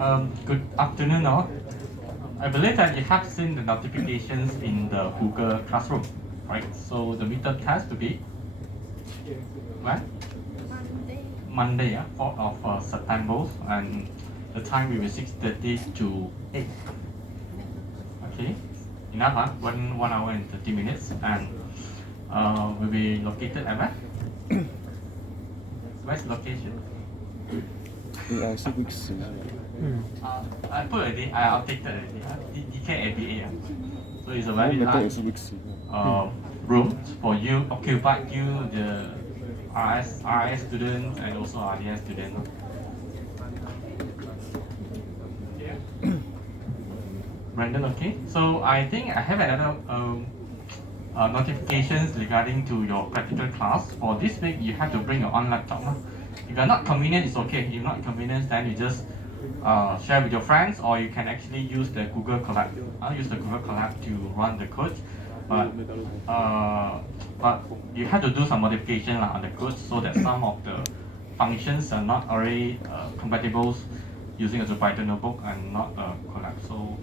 Good afternoon all. I believe that you have seen the notifications in the Google Classroom, right? So the midterm test to be when? Monday, 4th of September, and the time will be 6:30 to 8. Okay, enough, huh? 1 hour and 30 minutes, and will be located at where? Where's the location? AI 是 week 10 I put already, I updated already. DKABA. So it's a very 我们都也 large 是 week 10 room for you, occupied you, the RS students and also RDS students. Brandon, okay. So I think I have another notifications regarding to your practical class. For this week, you have to bring your own laptop. If you're not convenient, it's okay. If not convenient, then you just share with your friends, or you can actually use the Google Colab. Use the Google Colab to run the code. But you have to do some modification on the code so that some of the functions are not already compatible using a Jupyter notebook and not a Colab. So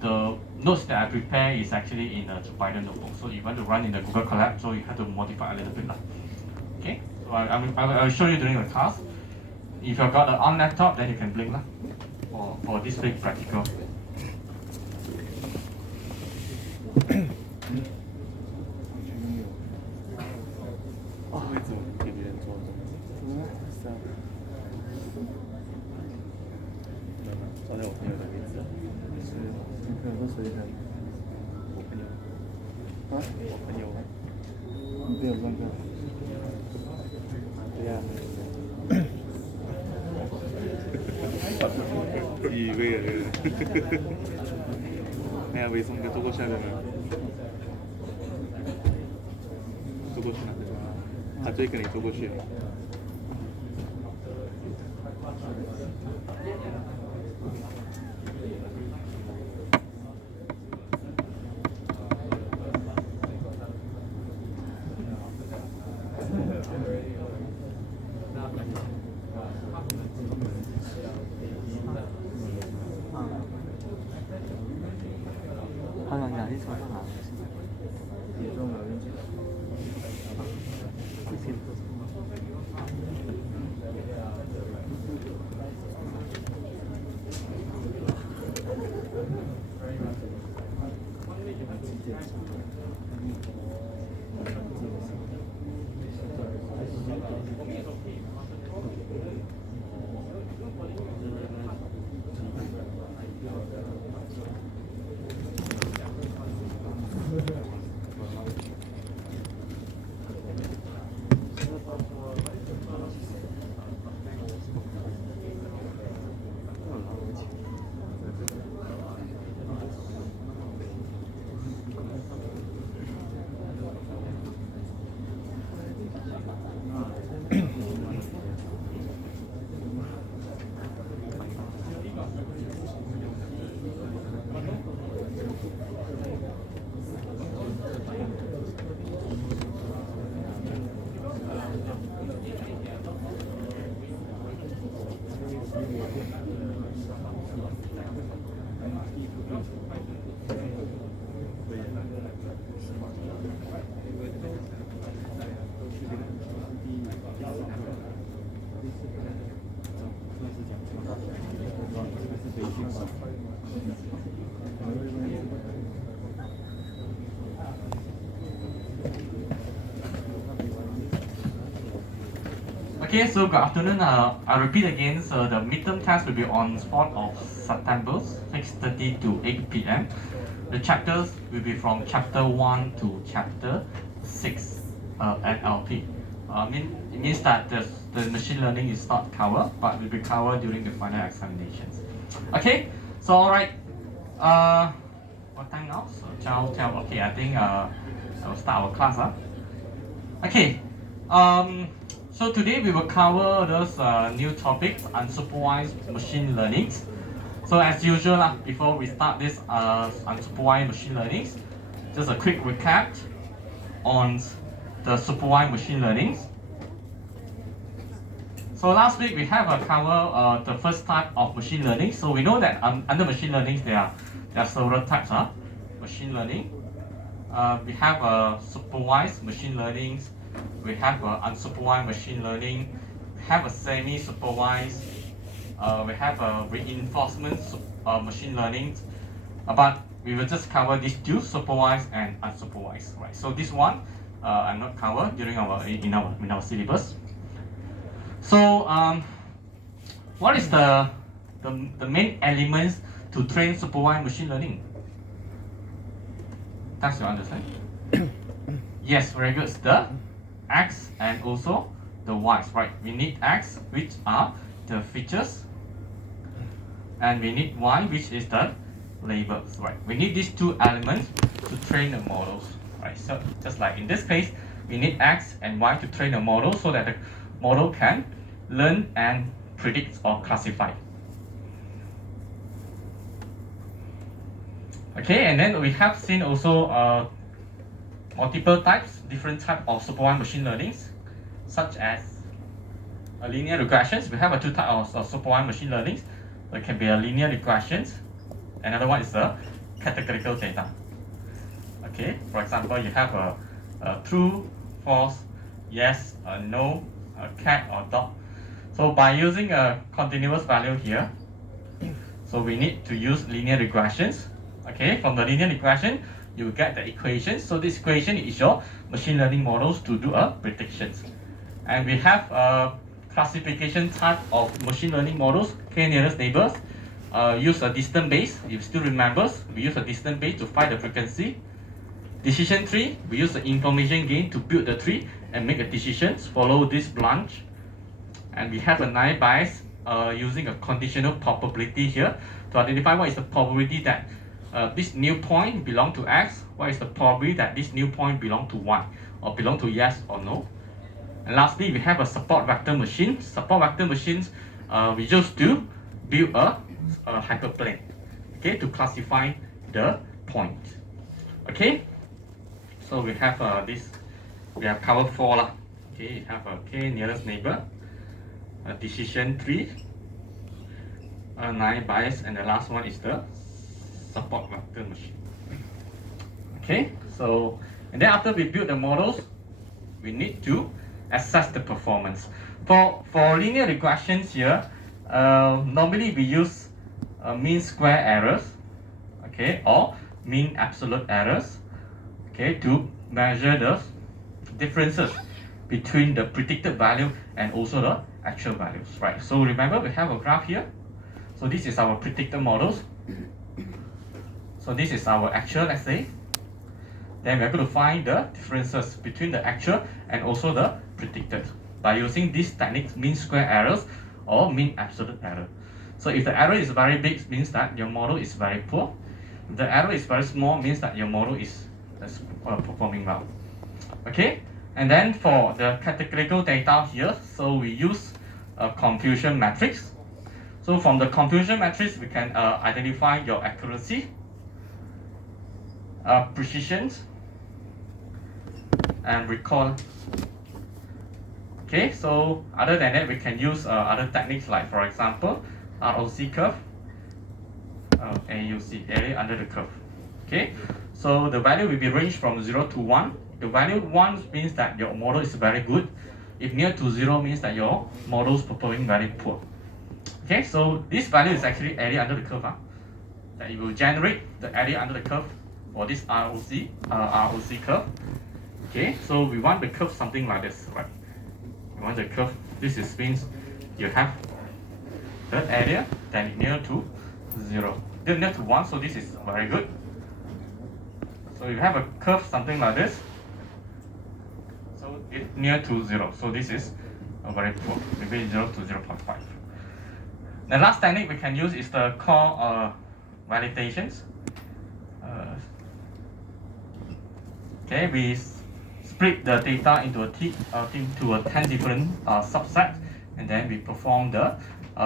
the notes that I prepare is actually in a Jupyter notebook. So if you want to run in the Google Colab, so you have to modify a little bit. Okay, so I will show you during the class. If you've got an on laptop, then you can blink for this week practical. 왜送个坐过去那边吗？坐过去那边，他就会跟你坐过去。Okay, so good afternoon. I repeat again. So the midterm test will be on 4th of September, 6:30 to 8 p.m. The chapters will be from chapter 1 to chapter 6 NLP. It means that the machine learning is not covered, but will be covered during the final examinations. Okay, so all right. What time now? So 12. Okay, I think I will start our class. Okay. So today we will cover those new topics, unsupervised machine learning. So as usual, before we start this unsupervised machine learning, just a quick recap on the supervised machine learning. So last week we have covered the first type of machine learning. So we know that under machine learning there are several types of machine learning. We have supervised machine learning. We have unsupervised machine learning. We have a semi-supervised. We have a reinforcement machine learning. But we will just cover these two, supervised and unsupervised, right? So this one I'm not covered during in our syllabus. So what is the main elements to train supervised machine learning? That's your understand? Yes, very good. The X and also the Y's, right? We need X, which are the features, and we need Y, which is the labels, right? We need these two elements to train the models, right? So just like in this case, we need X and Y to train the model so that the model can learn and predict or classify. Okay, and then we have seen also multiple types, different types of supervised machine learning, such as linear regressions. We have two types of supervised machine learning. There can be a linear regressions. Another one is a categorical data. Okay, for example, you have a true, false, yes, no, a cat or dog. So by using a continuous value here, so we need to use linear regressions. Okay, from the linear regression, you will get the equation. So this equation is your machine learning models to do a predictions. And we have a classification type of machine learning models, k nearest neighbors. Use a distance base. If you still remember, we use a distance base to find the frequency. Decision tree, we use the information gain to build the tree and make a decisions. Follow this branch. And we have a naive bias using a conditional probability here to identify what is the probability that this new point belong to X, what is the probability that this new point belong to Y, or belong to yes or no. And lastly, we have a support vector machine. Support vector machines we use to build a hyperplane, okay, to classify the point. Okay, so we have this. We have covered four lah. Okay, you have a k nearest neighbor, a decision tree, a naive bias, and the last one is the support vector machine. Okay, so and then after we build the models, we need to assess the performance. For linear regressions here, normally we use mean square errors, okay, or mean absolute errors, okay, to measure the differences between the predicted value and also the actual values, right? So remember, we have a graph here. So this is our predicted models. So this is our actual, let's say. Then we're going to find the differences between the actual and also the predicted by using this technique, mean square errors or mean absolute error. So if the error is very big, means that your model is very poor. If the error is very small, means that your model is performing well. Okay, and then for the categorical data here, so we use a confusion matrix. So from the confusion matrix, we can identify your accuracy, precision, and recall. Okay, so other than that, we can use other techniques like, for example, ROC curve, AUC, area under the curve. Okay, so the value will be ranged from 0 to 1. The value 1 means that your model is very good. If near to 0 means that your model is performing very poor. Okay, so this value is actually area under the curve. That it will generate the area under the curve for this ROC curve. Okay, so we want the curve something like this, right? We want the curve. This is means you have the area then near to 0, then near to 1. So this is very good. So you have a curve something like this. So it near to 0. So this is very poor, maybe 0 to 0.5. The last technique we can use is the core validations. Okay, we split the data into a 10 different subsets, and then we perform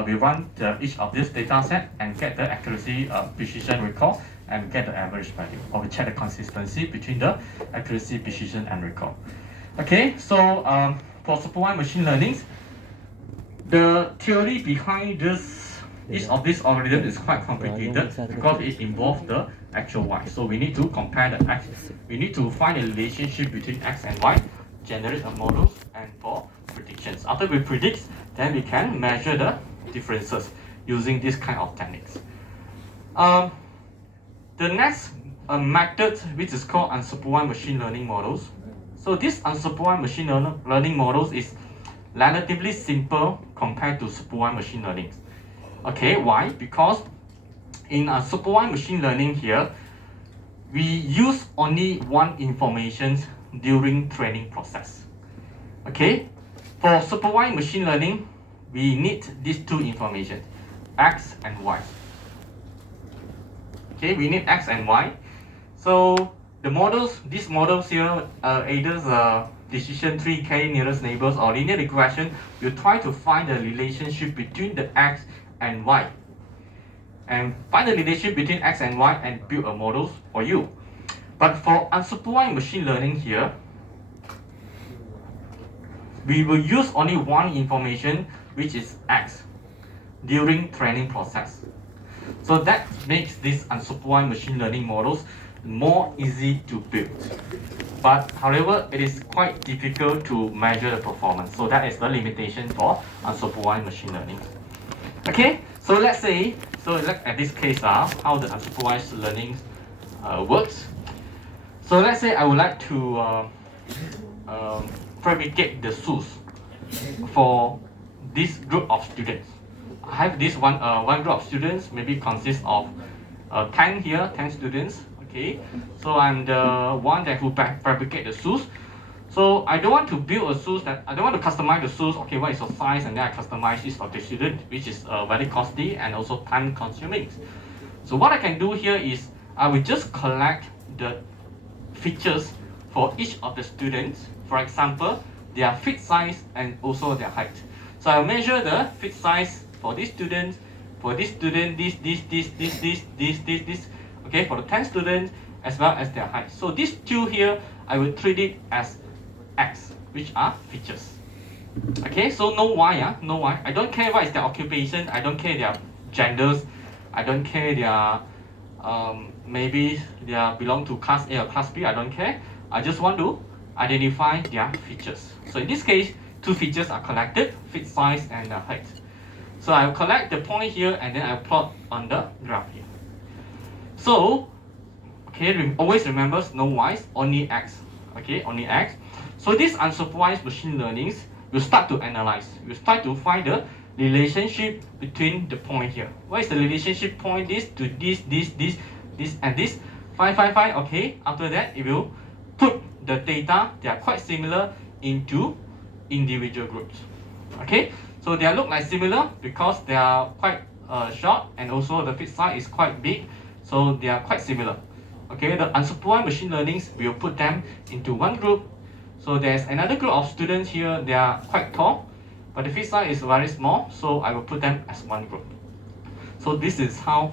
we run each of this data set and get the accuracy, precision, recall, and get the average value, or we check the consistency between the accuracy, precision, and recall. Okay, so for supervised machine learning, The theory behind each of these algorithms is quite complicated because it involves the actual y. So we need to compare the x. We need to find a relationship between x and y, generate a model, and for predictions. After we predict, then we can measure the differences using this kind of techniques. The next method, which is called unsupervised machine learning models. So this unsupervised machine learning models is relatively simple compared to supervised machine learning. Okay, why? Because in a supervised machine learning here, we use only one information during training process. Okay, for supervised machine learning, we need these two information, x and y. Okay, we need x and y. So the models, these models here, either decision tree, k nearest neighbors, or linear regression, you try to find the relationship between the x and y, and find the relationship between x and y and build a model for you. But for unsupervised machine learning here, we will use only one information, which is x, during training process. So that makes these unsupervised machine learning models more easy to build. But however, it is quite difficult to measure the performance. So that is the limitation for unsupervised machine learning. Okay, so let's say, so look at this case how the unsupervised learning works. So let's say I would like to fabricate the shoes for this group of students. I have this one group of students, maybe consists of 10 here, 10 students. Okay, so I'm the one that who fabricate the shoes. So I don't want to build a shoes that I don't want to customize the shoes. Okay, what is your size, and then I customize this for the student, which is very costly and also time consuming. So what I can do here is I will just collect the features for each of the students. For example, their feet size and also their height. So I'll measure the feet size for this student, this, okay, for the 10 students, as well as their height. So these two here, I will treat it as x, which are features. Okay, so no y, no y. I don't care what is their occupation, I don't care their genders, I don't care their, maybe they belong to class A or class B, I don't care. I just want to identify their features. So in this case, two features are collected, feet size and the height. So I will collect the point here and then I will plot on the graph here. So, okay, always remember no y's, only x. Okay, only x. So this unsupervised machine learning will start to analyze. You start to find the relationship between the point here. What is the relationship point this to this, and this? 5, 5, 5. Okay, after that it will put the data, they are quite similar, into individual groups. Okay, so they look like similar because they are quite short, and also the fit size is quite big, so they are quite similar. Okay, the unsupervised machine learnings will put them into one group. So there's another group of students here, they are quite tall, but the fit size is very small, so I will put them as one group. So this is how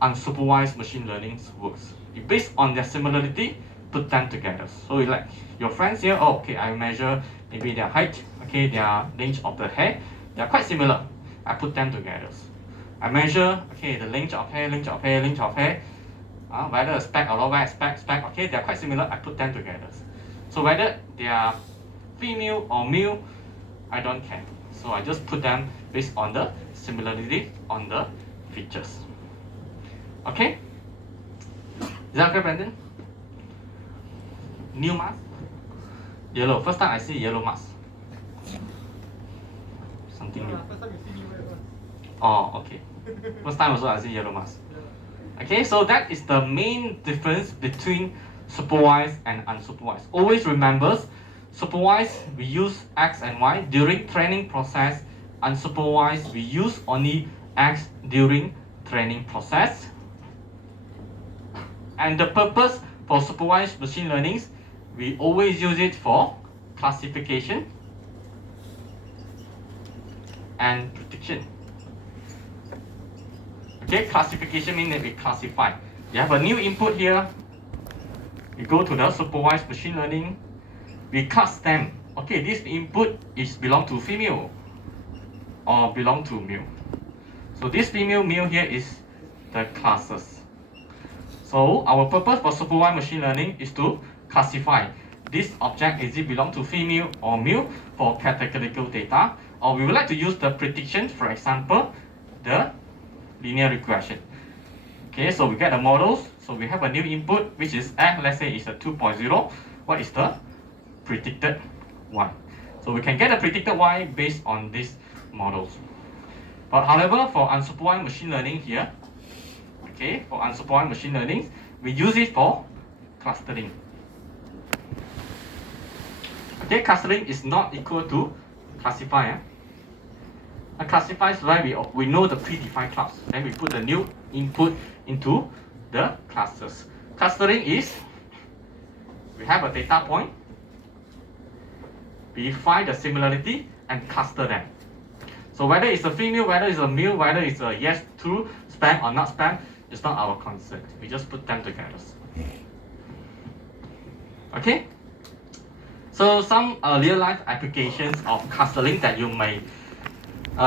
unsupervised machine learning works. Based on their similarity, put them together. So like your friends here, oh, okay, I measure maybe their height, okay, their length of the hair, they are quite similar. I put them together. I measure, okay, the length of hair, whether a speck or not speck, okay, they are quite similar, I put them together. So whether they are female or male, I don't care. So I just put them based on the similarity on the features. Okay? Is that okay, Brandon? New mask? Yellow. First time I see yellow mask. Something new. First time you see new one. Oh, okay. First time also I see yellow mask. Okay, so that is the main difference between supervised and unsupervised. Always remember, supervised we use x and y during training process. Unsupervised we use only x during training process. And the purpose for supervised machine learning, we always use it for classification and prediction. Okay, classification means that we classify. You have a new input here. You go to the supervised machine learning. We class them. Okay, this input is belong to female or belong to male. So this female male here is the classes. So our purpose for supervised machine learning is to classify this object, is it belong to female or male for categorical data, or we would like to use the prediction, for example, the linear regression. Okay, so we get the models. So we have a new input, which is F, let's say is a 2.0. What is the predicted Y? So we can get the predicted Y based on these models. But however, for unsupervised machine learning here, okay, for unsupervised machine learning, we use it for clustering. Okay, clustering is not equal to classify. A classify is where we know the predefined class. Then we put the new input into the clusters. Clustering is, we have a data point, we find the similarity and cluster them. So whether it's a female, whether it's a male, whether it's a yes, true, spam or not spam, it's not our concern. We just put them together. Okay? So some real-life applications of clustering that you may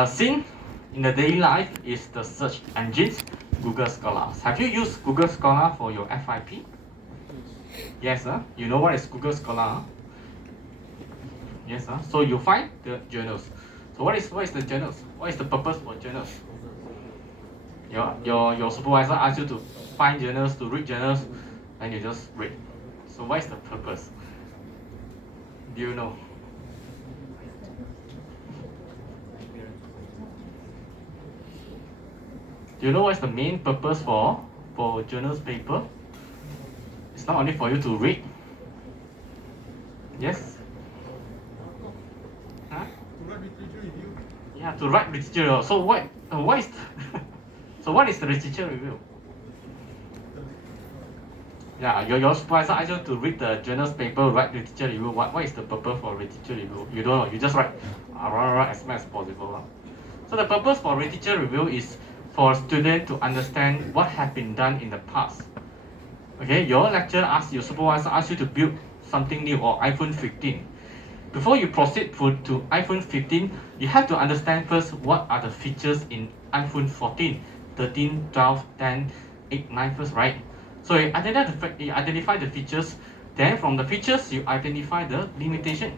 seen in the daily life is the search engines, Google Scholar. Have you used Google Scholar for your FYP? Yes, you know what is Google Scholar? Yes, so you find the journals. So what is the journals? What is the purpose for journals? Your supervisor asks you to find journals, to read journals, and you just read. So what is the purpose? Do you know? Do you know what's the main purpose for journals paper? It's not only for you to read. Yes? Huh? To write literature review. Yeah, to write literature. So what is so what is the literature review? Yeah, your supervisor asks you to read the journals paper, write literature review. What is the purpose for literature review? You don't know. You just write as much as possible. So the purpose for literature review is for students to understand what has been done in the past. Okay, your lecturer asks, your supervisor asks you to build something new, or iPhone 15. Before you proceed to iPhone 15, you have to understand first what are the features in iPhone 14, 13, 12, 10, 8, 9 first, right? So you identify the features, then from the features you identify the limitation.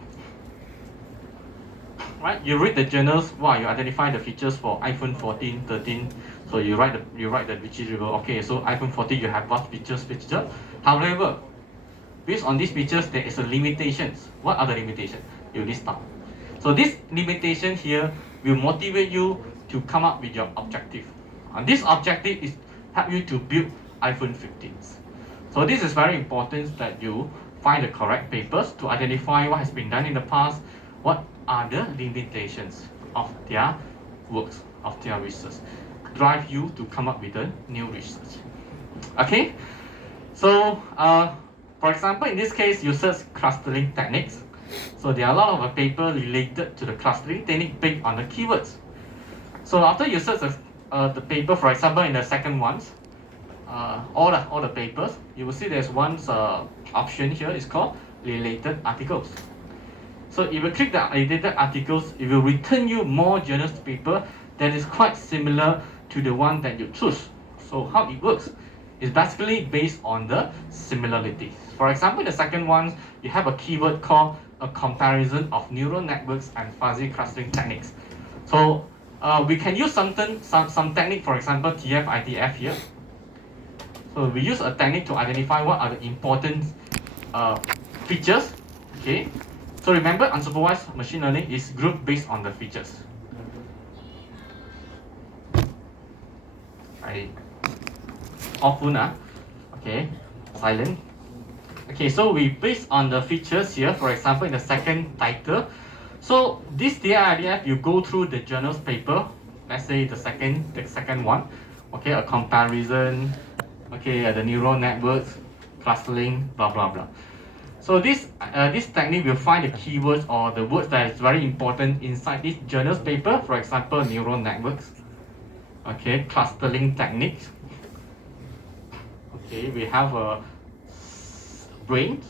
Right? You read the journals, you identify the features for iPhone 14, 13. So you write the feature review. Okay, so iPhone 14 you have what features. However, based on these features, there is a limitations. What are the limitations? You list down. So this limitation here will motivate you to come up with your objective. And this objective is help you to build iPhone 15s. So this is very important that you find the correct papers to identify what has been done in the past, what are the limitations of their works, of their research. Drive you to come up with a new research. Okay? So, for example, in this case, you search clustering techniques. So there are a lot of papers related to the clustering technique based on the keywords. So after you search the paper, for example, in the second ones, all the papers, you will see there's one option here. It's called related articles. So if you click the related articles, it will return you more journals paper that is quite similar to the one that you choose. So how it works is basically based on the similarities. For example, the second one, you have a keyword called a comparison of neural networks and fuzzy clustering techniques. So we can use some technique, for example, TF-IDF here. So we use a technique to identify what are the important features. Okay. So remember, unsupervised machine learning is grouped based on the features. I off phone, okay, silent. Okay, so we based on the features here. For example, in the second title, so this TF-IDF, you go through the journals paper. Let's say the second one. Okay, a comparison. Okay, the neural networks, clustering, blah blah blah. So this technique will find the keywords or the words that is very important inside this journals paper. For example, neural networks. Okay, clustering techniques. Okay, we have a brain,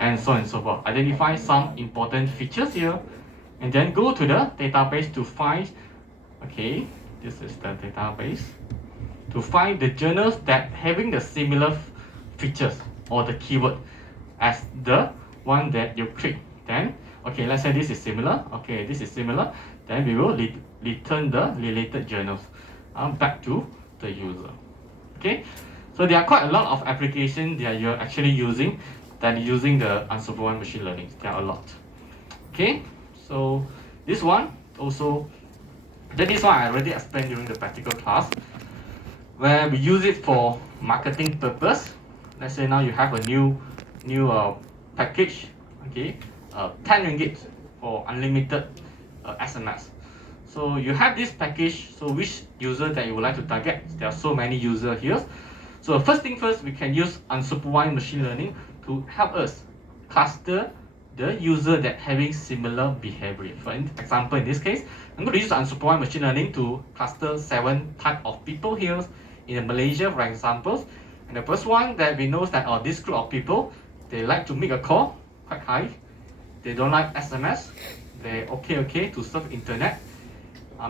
and so on and so forth. Identify some important features here, and then go to the database to find, okay, this is the database, to find the journals that having the similar features or the keyword as the one that you click. Then, okay, let's say this is similar. Okay, this is similar. Then we will return the related journals back to the user. Okay, so there are quite a lot of applications that you're actually using the unsupervised machine learning. There are a lot. Okay, so this one also, this one I already explained during the practical class, where we use it for marketing purpose. Let's say now you have a new package, okay, 10 ringgit for unlimited SMS. So you have this package, so which user that you would like to target? There are so many users here. So first thing first, we can use unsupervised machine learning to help us cluster the user that having similar behavior. For example, in this case, I'm going to use unsupervised machine learning to cluster 7 type of people here in Malaysia, for example. And the first one that we know that this group of people, they like to make a call, quite high. They don't like SMS. They okay to surf internet.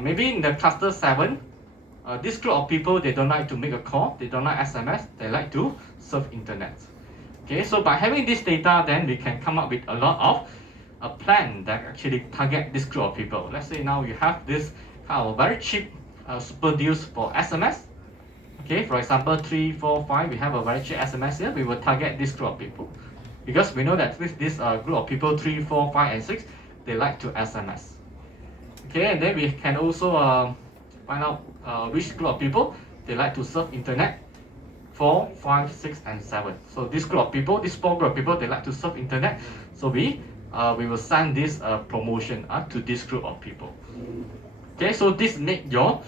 Maybe in the cluster 7, this group of people, they don't like to make a call, they don't like SMS, they like to surf internet. Okay, so by having this data, then we can come up with a lot of a plan that actually target this group of people. Let's say now you have this kind of very cheap super deals for SMS. Okay, for example, 3, 4, 5, we have a very cheap SMS here. We will target this group of people because we know that with this group of people, 3, 4, 5, and 6, they like to SMS. Okay, and then we can also find out which group of people they like to surf internet. 4, 5, 6, and 7. So this group of people, this 4 group of people, they like to surf internet. So we will send this promotion to this group of people. Okay, so this make your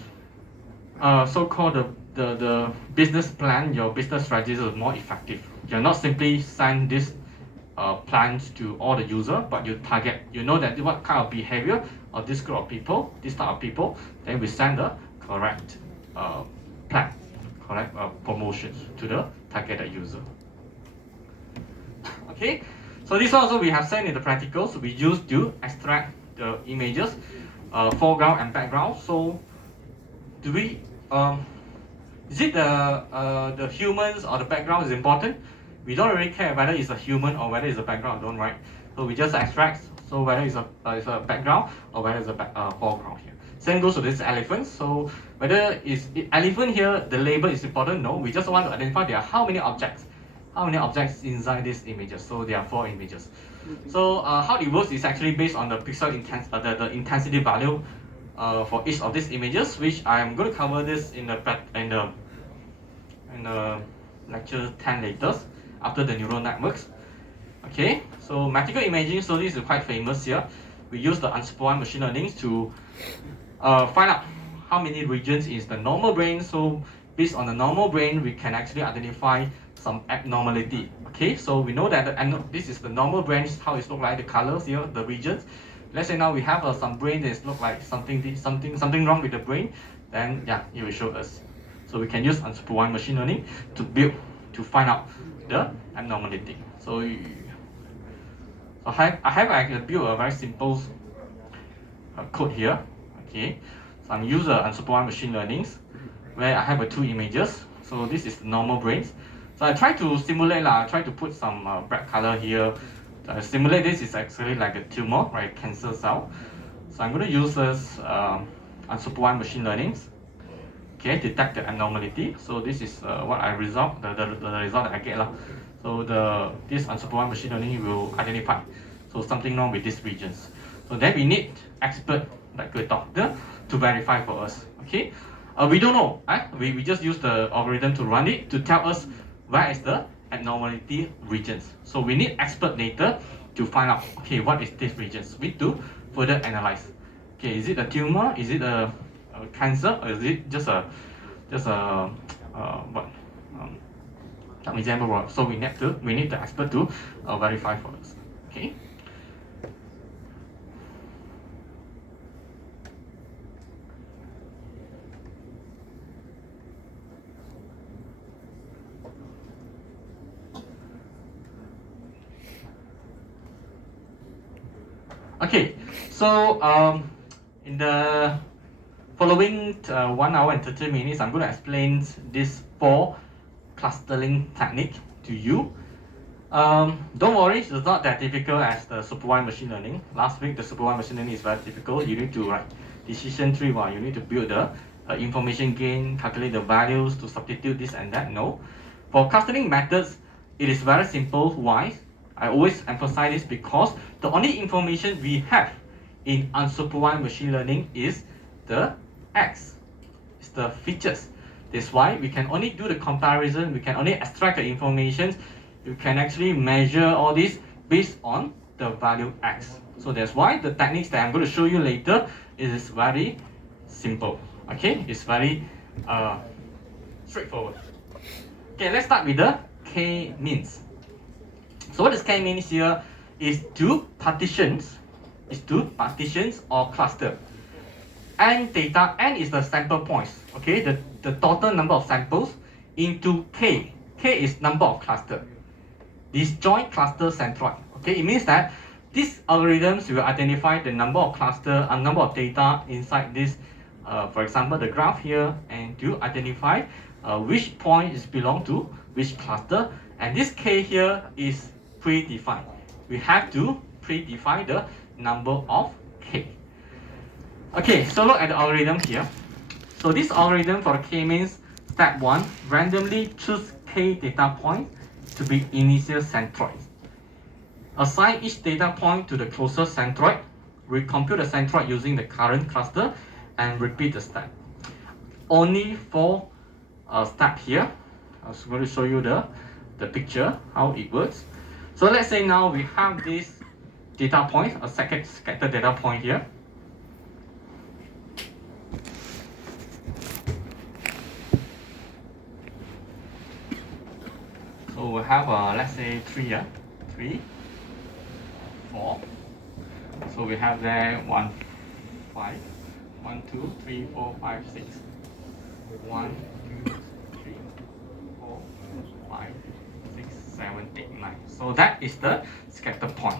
so-called the business plan, your business strategies is more effective. You're not simply send this plans to all the user, but you target. You know that what kind of behavior of this group of people, this type of people, then we send the correct plan, correct promotions to the targeted user. Okay, so this also we have sent in the practicals. We use to extract the images, foreground and background. So do we is it the humans or the background is important? We don't really care whether it's a human or whether it's a background, don't, right? So we just extract, so whether it's a background or whether it's a foreground here. Same goes to this elephant. So whether it's elephant here, the label is important. No, we just want to identify there are how many objects inside these images. So there are 4 images. So how it works is actually based on the pixel the intensity value for each of these images, which I'm going to cover this in the lecture 10 later after the neural networks. Okay, so mathematical imaging, so this is quite famous here. We use the unsupervised machine learning to find out how many regions is the normal brain. So based on the normal brain, we can actually identify some abnormality. Okay, so we know that this is the normal brain, how it looks like, the colors here, the regions. Let's say now we have some brain that look like something wrong with the brain, then yeah, it will show us. So we can use unsupervised machine learning to find out the abnormality. So I have built a very simple code here. Okay, so I'm using unsupervised machine learning where I have 2 images. So this is the normal brains. So I try to simulate I try to put some black color here. Simulate this is actually like a tumor, right? Cancer cell. So I'm going to use this unsupervised machine learning. Okay, detect the abnormality. So this is what I result the result that I get lah. So this unsupervised machine learning will identify so something wrong with these regions. So then we need expert like a doctor to verify for us. Okay, we don't know. We just use the algorithm to run it to tell us where is the abnormality regions. So we need expert data to find out, okay, what is these regions? We need to further analyze. Okay, is it a tumor? Is it a cancer? Or is it just a what? Example. So we need the expert to verify for us. Okay. Okay, So in the following 1 hour and 30 minutes, I'm going to explain this 4 clustering technique to you. Don't worry, it's not that difficult as the supervised machine learning. Last week, the supervised machine learning is very difficult. You need to write decision tree, while you need to build the information gain, calculate the values to substitute this and that. No. For clustering methods, it is very simple. Why? I always emphasize this because the only information we have in unsupervised machine learning is the X. It's the features. That's why we can only do the comparison, we can only extract the information, you can actually measure all this based on the value X. So that's why the techniques that I'm going to show you later is very simple. Okay, it's very straightforward. Okay, let's start with the k-means. So what is k-means here is two partitions or cluster. N data, N is the sample points, okay, the total number of samples into K. K is number of cluster. Disjoint cluster centroid. Okay, it means that these algorithms will identify the number of cluster and number of data inside this, for example, the graph here, and to identify which point is belong to which cluster. And this K here is predefined. We have to predefine the number of K. Okay, so look at the algorithm here. So this algorithm for the k-means, step 1, randomly choose k data point to be initial centroid. Assign each data point to the closest centroid, recompute the centroid using the current cluster, and repeat the step. Only for a step here. I was going to show you the picture, how it works. So let's say now we have this data point, a second scattered data point here. So we have, let's say 3, 3, 4. So we have there 1, 5, 1, 2, 3, 4, 5, 6. 1, 2, 3, 4, 5, 6, 7, 8, 9. So that is the scatter point.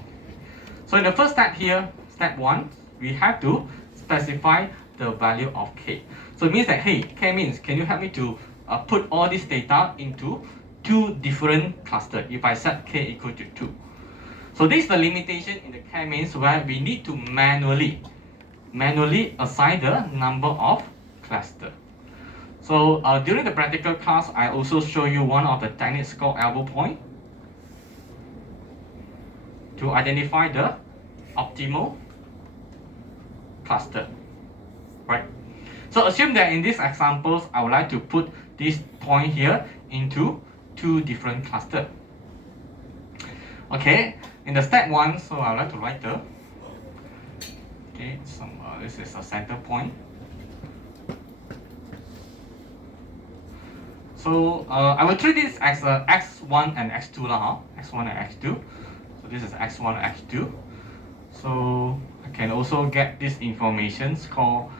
So in the first step here, step 1, we have to specify the value of k. So it means that, hey, k means, can you help me to put all this data into 2 different clusters if I set k equal to 2. So this is the limitation in the k-means where we need to manually assign the number of cluster. So during the practical class, I also show you one of the techniques called elbow point to identify the optimal cluster, right? So assume that in these examples, I would like to put this point here into 2 different clusters. Okay, in the step 1, so I would like to write the, okay, this is a center point. So I will treat this as a x1 and x2 lah, x1 and x2. So this is x1 and x2. So I can also get this information called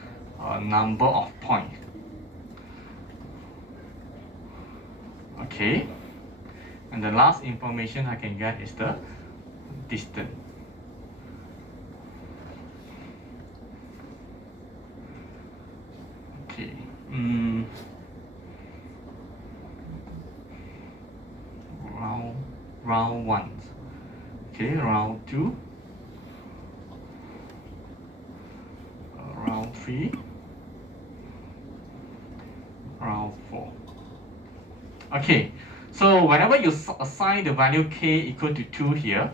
number of points. Okay, and the last information I can get is the distance. Okay, round 1. Okay, round 2, round 3, round 4. Okay, so whenever you assign the value k equal to 2 here,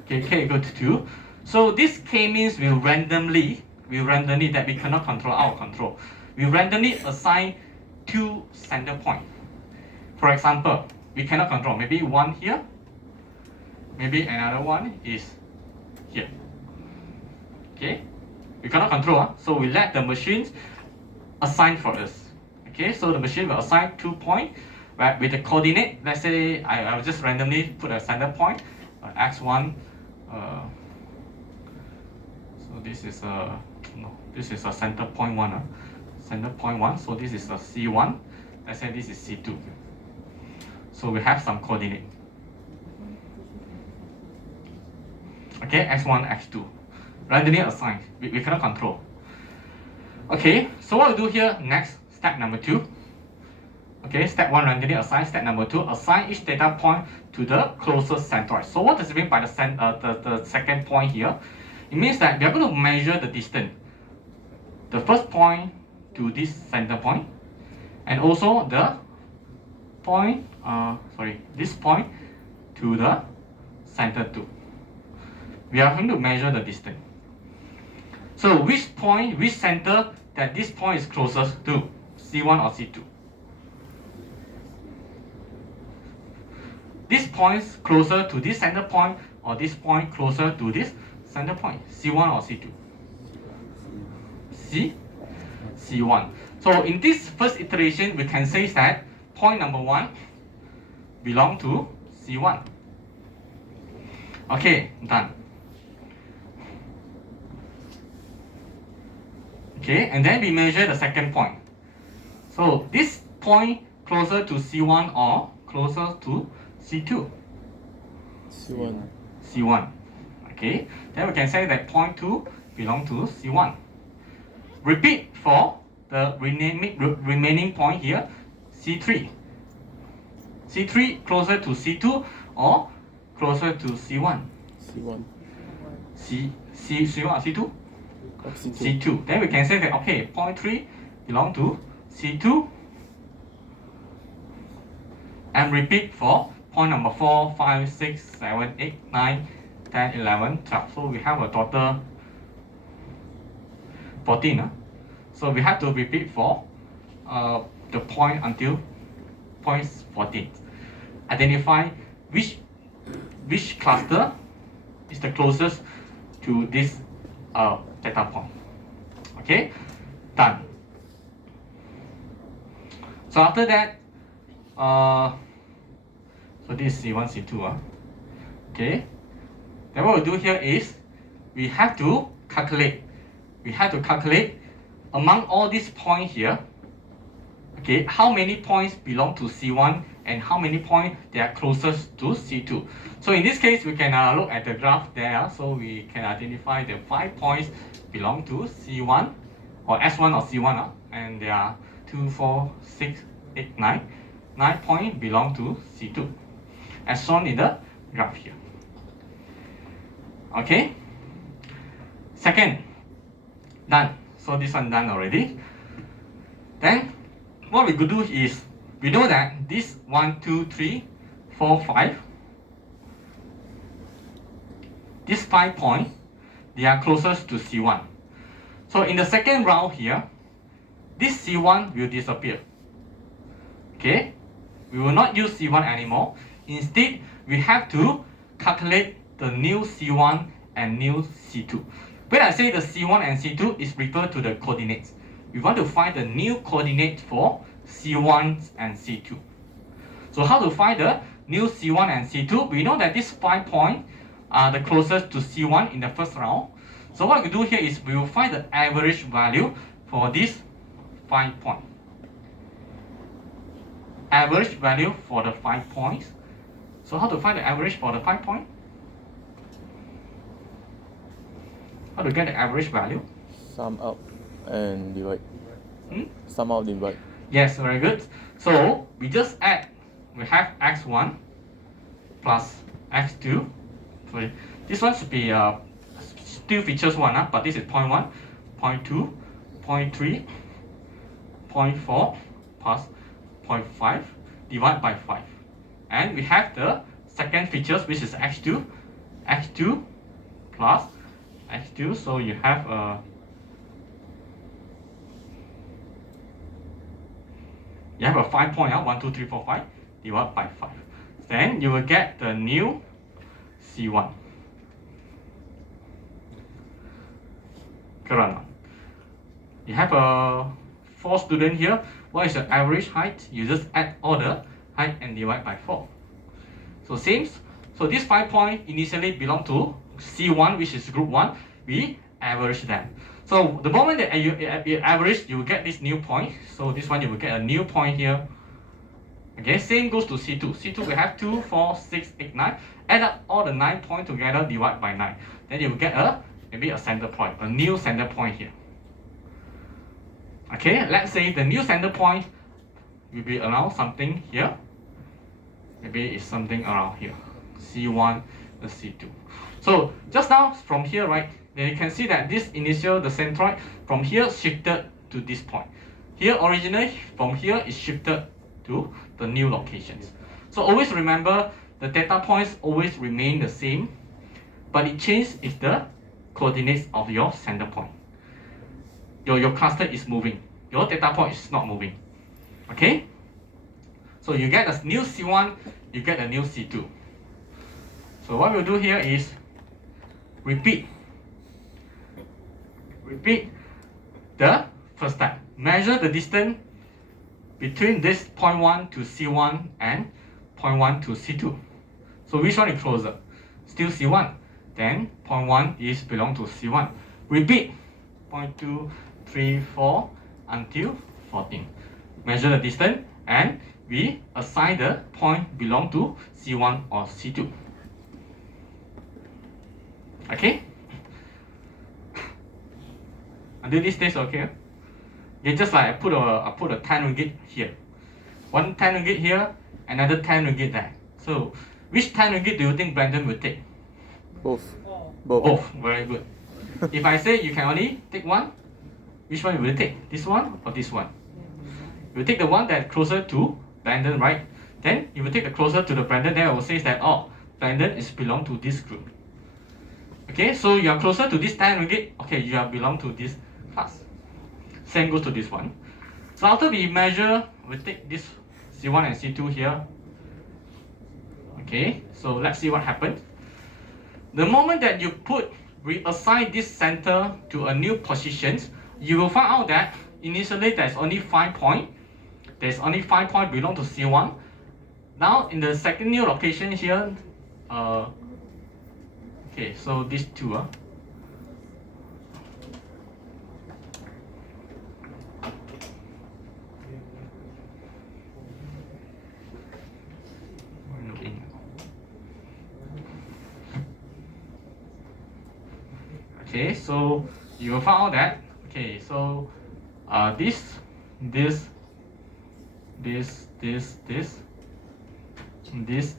okay, k equal to 2, so this k-means will randomly that we cannot control our control. We randomly assign 2 center points. For example, we cannot control, maybe one here, maybe another one is here. Okay, we cannot control, so we let the machines assign for us. Okay, so the machine will assign 2 points, right, with the coordinate. Let's say I will just randomly put a center point, x1. So this is a center point 1. Center point 1. So this is a C1. Let's say this is C2. So we have some coordinate. Okay, x1, x2. Randomly assigned. We cannot control. Okay, so what we do here next, step number 2. Okay, step 1, randomly assign. Step number 2, assign each data point to the closest centroid. So what does it mean by the second point here? It means that we are going to measure the distance. The first point to this center point, and also the point, this point to the center 2. We are going to measure the distance. So which point, which center that this point is closest to, C1 or C2? This point is closer to this center point, or this point closer to this center point, C1 or C2? C1. So in this first iteration, we can say that point number 1 belong to C1. Okay, done. Okay, and then we measure the second point. So this point closer to C1 or closer to C2? C1. C1. Okay, then we can say that point 2 belong to C1. Repeat for the remaining point here, C3. C3 closer to C2 or closer to C1? C1. C1 or C2? C2. C2. Then we can say that, okay, point 3 belong to C2. And repeat for point number 4, 5, 6, 7, 8, 9, 10, 11, 12. So we have a total 14. So we have to repeat for the point until point 14. Identify which cluster is the closest to this data point. Okay, done. So after that, so this is C1, C2. Okay, then what we do here is we have to calculate. We have to calculate among all these points here, okay, how many points belong to C1 and how many points they are closest to C2. So in this case, we can look at the graph there, so we can identify the 5 points belong to C1 or S1 or C1, and there are 2, 4, 6, 8, 9. 9 points belong to C2, as shown in the graph here. Okay. Second, done. So this one done already. Then what we could do is we know that this 1, 2, 3, 4, 5. These 5 points, they are closest to C1. So in the second round here, this C1 will disappear. Okay, we will not use C1 anymore. Instead, we have to calculate the new C1 and new C2. When I say the C1 and C2 is referred to the coordinates. We want to find the new coordinate for C1 and C2. So how to find the new C1 and C2? We know that these 5 points are the closest to C1 in the first round. So what we do here is we will find the average value for these 5 points. Average value for the 5 points. So how to find the average for the 5 points? How to get the average value? Sum up and divide. Sum up, divide. Yes, very good. So we just add. We have x1 plus x2. So this one should be still features 1, but this is 0.1, 0.2, 0.3, 0.4 plus 0.5 divided by 5. And we have the second features, which is x2. x2 plus x2, so you have a 5 point, 1, 2, 3, 4, 5 divided by 5. Then you will get the new C1. Correct. You have a 4 student here. What is the average height? You just add all the height and divide by 4. So same. So these 5 points initially belong to C1, which is group 1. We average them. So the moment that you average, you will get this new point. So this one you will get a new point here. Okay, same goes to C2. C2 we have 2, 4, 6, 8, 9. Add up all the 9 points together, divide by 9. Then you will get maybe a center point, a new center point here. Okay, let's say the new center point will be around something here. Maybe it's something around here. C1 to C2. So just now from here, right, then you can see that this initial, the centroid, from here shifted to this point. Here originally, from here is shifted to the new locations. So always remember the data points always remain the same, but it changes if the coordinates of your center point. Your cluster is moving. Your data point is not moving. Okay? So you get a new C1, you get a new C2. So what we'll do here is repeat the first step. Measure the distance between this point 1 to C1 and point 1 to C2. So which one is closer? Still C1. Then point 1 is belong to C1. Repeat point 2, 3, 4 until 14. Measure the distance and we assign the point belong to C1 or C2. Okay? Until this stage, okay? Yeah, just like I put a 10 ringgit here. One 10 ringgit here, another 10 ringgit there. So which 10 ringgit do you think Brandon will take? Both. Both. Very good. If I say you can only take one, which one will you take? This one or this one? You will take the one that's closer to Brandon, right? Then you will take the closer to the Brandon. Then I will say that, oh, Brandon is belong to this group. Okay, so you are closer to this 10 ringgit. Okay, you are belong to this class. Same goes to this one. So after we measure, we take this C1 and C2 here. Okay, so let's see what happens. The moment that you reassign this center to a new position, you will find out that initially there's only 5 points. There's only 5 points belong to C1. Now in the second new location here, okay, so these two are. Okay, so you will find out that, okay, so this,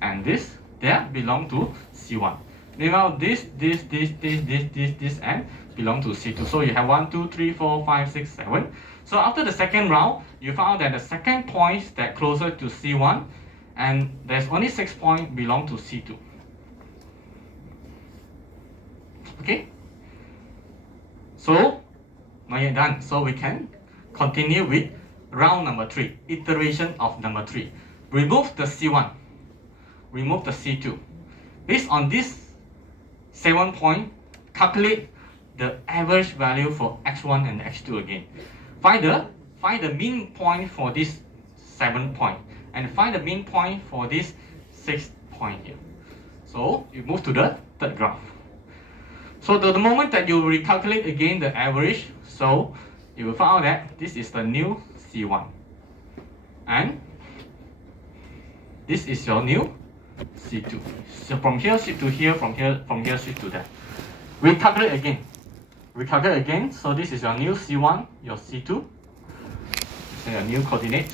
and this, they belong to C1. Meanwhile, this, and belong to C2. So you have 1, 2, 3, 4, 5, 6, 7. So after the second round, you found that the second points that closer to C1, and there's only 6 points belong to C2. Okay? So now you're done. So we can continue with round number 3, iteration of number 3. Remove the C1, remove the C2. Based on this 7 point, calculate the average value for x1 and x2 again. Find the mean point for this 7 point and find the mean point for this 6 point here. So you move to the third graph. So the moment that you recalculate again the average, so you will find out that this is the new C1. And this is your new C2. So from here shift to here, from here shift to there. Recalculate again. So this is your new C1, your C2. Say a new coordinate.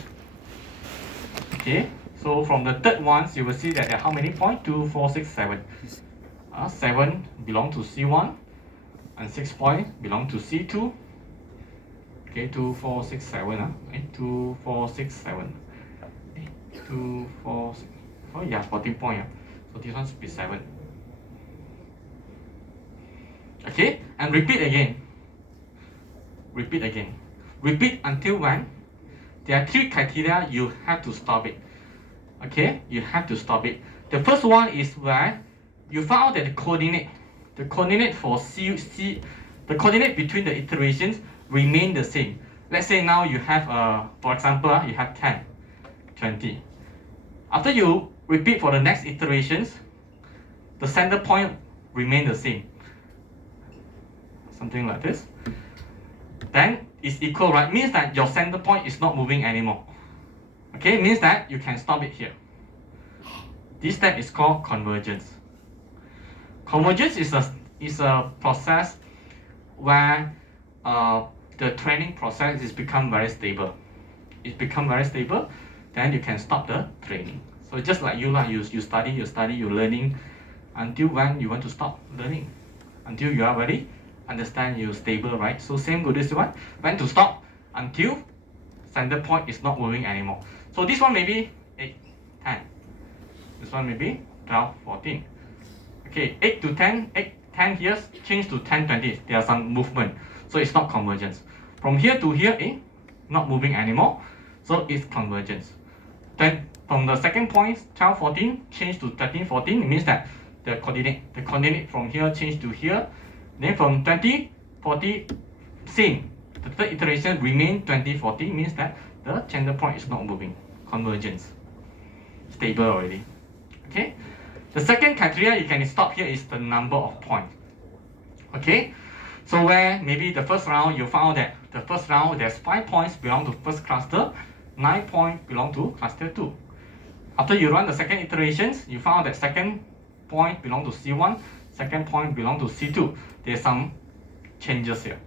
Okay. So from the third ones, you will see that there are how many points? 2, 4, 6, 7. 7 belong to C1 and 6 points belong to C2. Okay, 2, 4, 6, 7. 2, 4, 6, 7. 2, 4, 6. Oh yeah, 14 points. So this one should be 7. Okay, and repeat again. Repeat until when? There are 3 criteria you have to stop it. Okay, you have to stop it. The first one is where you found that the coordinate for the coordinate between the iterations remain the same. Let's say now you have, for example, you have 10, 20. After you repeat for the next iterations, the center point remain the same. Something like this. Then it's equal, right? Means that your center point is not moving anymore. Okay, it means that you can stop it here. This step is called convergence. Convergence is a process where the training process is become very stable. It become very stable, then you can stop the training. So just like you study, you're learning until when you want to stop learning, until you are very understand you're stable, right? So same with this one, when to stop until center point is not moving anymore. So this one maybe 8, 10. This one maybe 12, 14. Okay, 8 to 10, 8, 10 here, change to 10, 20. There are some movement. So it's not convergence. From here to here, not moving anymore. So it's convergence. Then from the second point, 12, 14, change to 13, 14. It means that the coordinate from here change to here. Then from 20, 40, same. The third iteration remain 20, 40, means that the center point is not moving. Convergence. Stable already. Okay. The second criteria you can stop here is the number of points. Okay. So where maybe the first round you found that the first round there's 5 points belong to first cluster, 9 points belong to cluster 2. After you run the second iterations, you found that second point belong to C1, second point belong to C2. There's some changes here.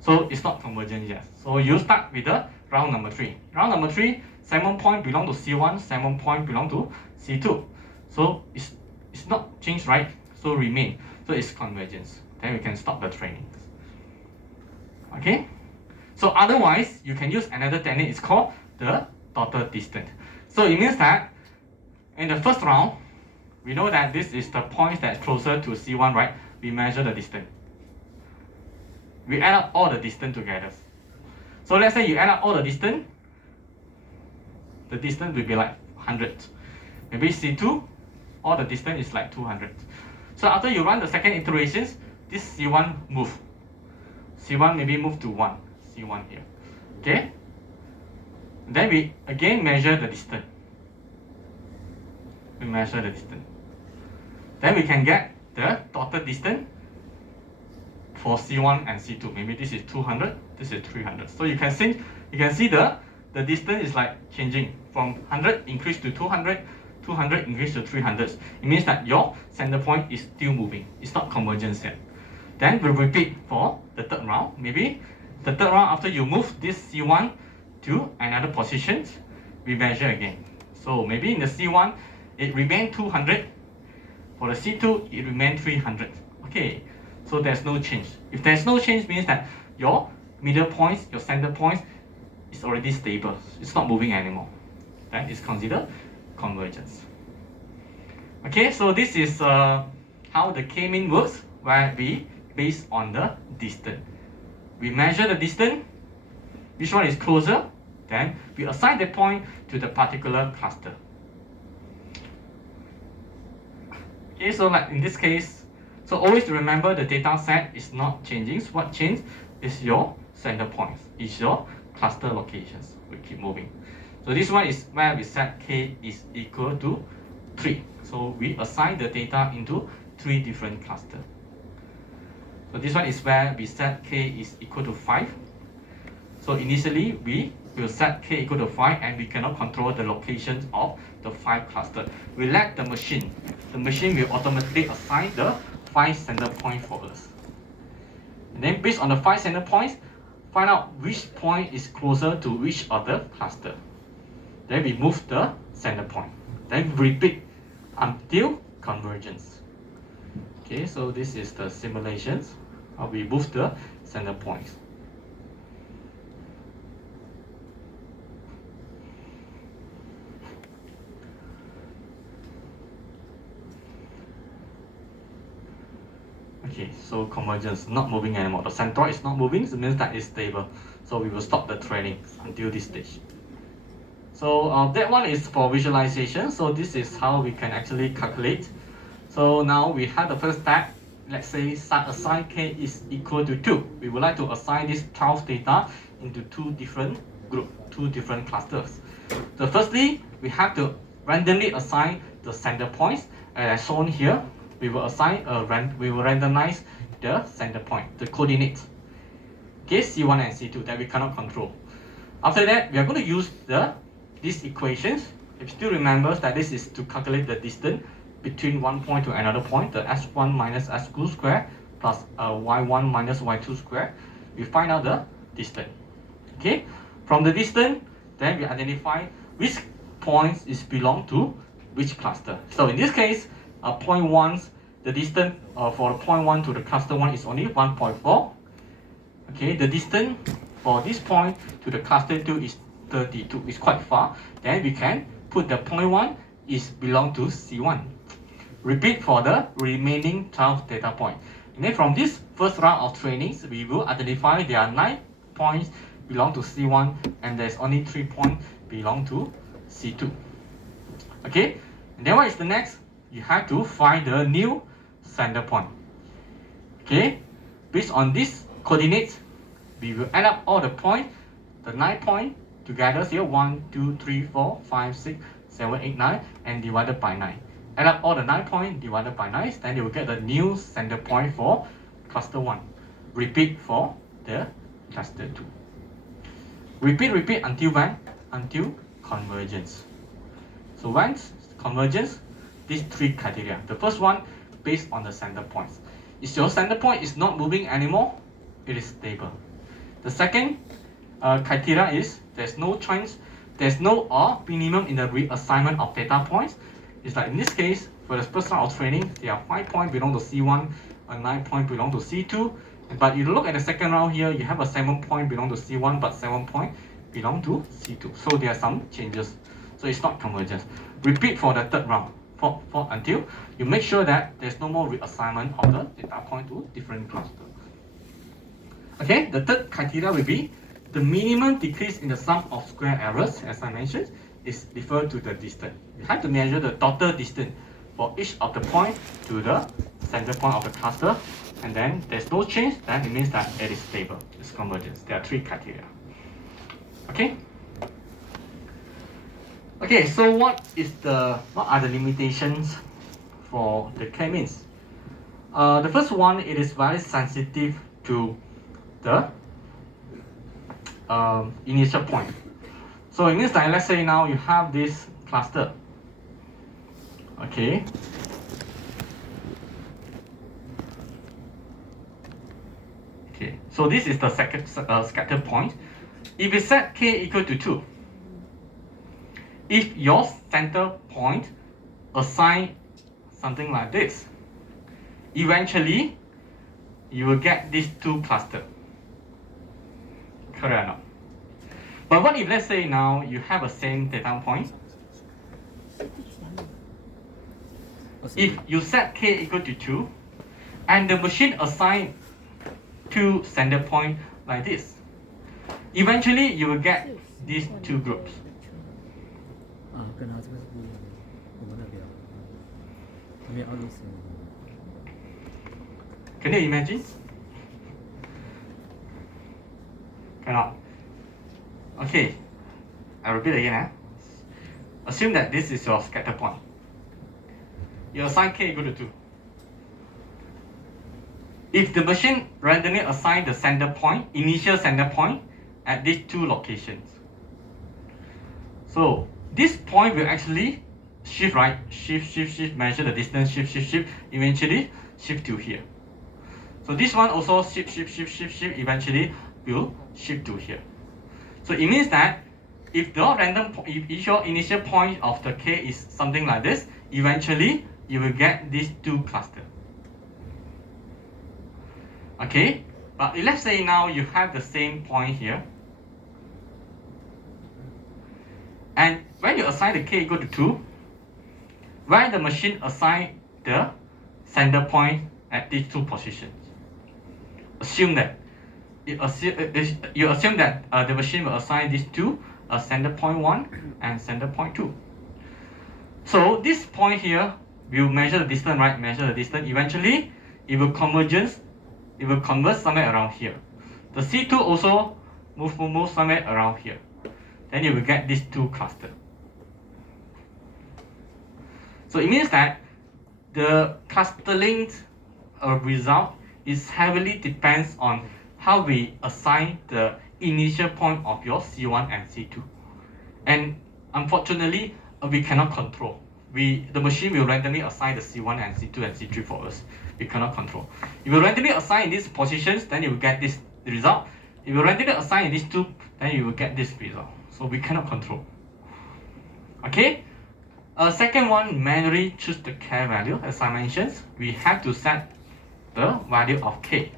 So it's not convergent yet. So you start with the round number 3. Round number 3, 7 point belong to C1, 7 point belong to C2. So it's not changed, right? So remain. So it's convergence. Then we can stop the training. Okay? So otherwise, you can use another technique. It's called the total distance. So it means that in the first round, we know that this is the point that's closer to C1, right? We measure the distance. We add up all the distance together. So let's say you add up all the distance will be like 100. Maybe C2, all the distance is like 200. So after you run the second iterations, this C1 move. C1 maybe move to 1. C1 here. Okay? Then we again measure the distance. We measure the distance. Then we can get the total distance for C1 and C2. Maybe this is 200, this is 300. So you can see the distance is like changing from 100 increase to 200, 200 increase to 300. It means that your center point is still moving. It's not convergence yet. Then we repeat for the third round. Maybe the third round after you move this C1 to another position, we measure again. So maybe in the C1 it remained 200. For the C2 it remained 300. Okay, so there's no change. If there's no change, means that your middle points, your center points is already stable. It's not moving anymore. That is considered convergence. Okay, so this is how the K-mean works, where we based on the distance. We measure the distance, which one is closer, then we assign the point to the particular cluster. Okay, so like in this case, so always remember the data set is not changing. So what changed is your center points, is your cluster locations. We keep moving. So this one is where we set K is equal to 3. So we assign the data into 3 different clusters. So this one is where we set K is equal to 5. So initially we will set K equal to 5 and we cannot control the locations of the 5 clusters. We let the machine. The machine will automatically assign the 5 center points for us. And then based on the 5 center points, find out which point is closer to which other cluster. Then we move the center point. Then repeat until convergence. Okay, so this is the simulations. How we move the center points. Okay, so convergence, not moving anymore. The centroid is not moving, so it means that it's stable. So we will stop the training until this stage. So that one is for visualization. So this is how we can actually calculate. So now we have the first step. Let's say assign K is equal to 2. We would like to assign this 12 data into 2 different groups, 2 different clusters. So firstly, we have to randomly assign the center points. As shown here, we will assign we will randomize the center point, the coordinates. Okay, C1 and C2 that we cannot control. After that, we are going to use the these equations, if you still remembers that this is to calculate the distance between one point to another point, the s1 minus s2 square plus y1 minus y2 square, we find out the distance. Okay, from the distance, then we identify which points is belong to which cluster. So in this case, point 1, the distance for the point 1 to the cluster 1 is only 1.4. Okay, the distance for this point to the cluster 2 is 32. It's quite far. Then we can put the point 1 is belong to C1. Repeat for the remaining 12 data points. And then from this first round of trainings, we will identify there are 9 points belong to C1 and there's only 3 points belong to C2. Okay, and then what is the next? You have to find the new center point. Okay, based on this coordinates, we will add up all the points, the 9 points together here 1, 2, 3, 4, 5, 6, 7, 8, 9 and divided by 9. Add up all the 9 points divided by 9, then you will get the new center point for cluster 1. Repeat for the cluster 2. Repeat until when? Until convergence. So once convergence, these 3 criteria. The first one, based on the center points. If your center point is not moving anymore, it is stable. The second criteria is there's no chance, there's no minimum in the reassignment of data points. It's like in this case, for the first round of training, there are 5 points belong to C1, and 9 points belong to C2. But if you look at the second round here, you have a 7 point belong to C1, but 7 point belong to C2. So there are some changes. So it's not convergence. Repeat for the third round until you make sure that there's no more reassignment of the data point to different clusters. Okay, the third criteria will be the minimum decrease in the sum of square errors, as I mentioned, is referred to the distance. You have to measure the total distance for each of the point to the center point of the cluster, and then there's no change, then it means that it is stable, it's convergence. There are 3 criteria. Okay? Okay, so what are the limitations for the K-means? The first one, it is very sensitive to the initial point. So it means that let's say now you have this cluster. Okay. Okay, so this is the second scatter point. If we set k equal to 2, if your center point assign something like this, eventually you will get these 2 clusters. Correct or not? But what if let's say now you have a same data point? If you set k equal to 2 and the machine assign 2 center point like this, eventually you will get these 2 groups. Can you imagine? Cannot. Okay, I repeat again. Assume that this is your scatter point. You assign k equal to 2. If the machine randomly assign the center point, initial center point, at these 2 locations, so this point will actually shift, right? Shift, measure the distance, shift, eventually shift to here. So this one also shift, eventually will shift to here. So it means that if your initial point of the k is something like this, eventually you will get these 2 clusters. Okay, but let's say now you have the same point here, and when you assign the k equal to 2, when the machine assign the center point at these 2 positions, assume that the machine will assign these 2 center point 1 and center point 2. So this point here will measure the distance, right? Measure the distance. Eventually, it will converge somewhere around here. The C2 also move somewhere around here. Then you will get these 2 clusters. So it means that the clustering result is heavily depends on how we assign the initial point of your C1 and C2. And unfortunately, we cannot control. The machine will randomly assign the C1 and C2 and C3 for us. We cannot control. If you randomly assign these positions, then you will get this result. If you randomly assign these two, then you will get this result. So we cannot control. Okay. Second one, manually choose the k value. As I mentioned, we have to set the value of k.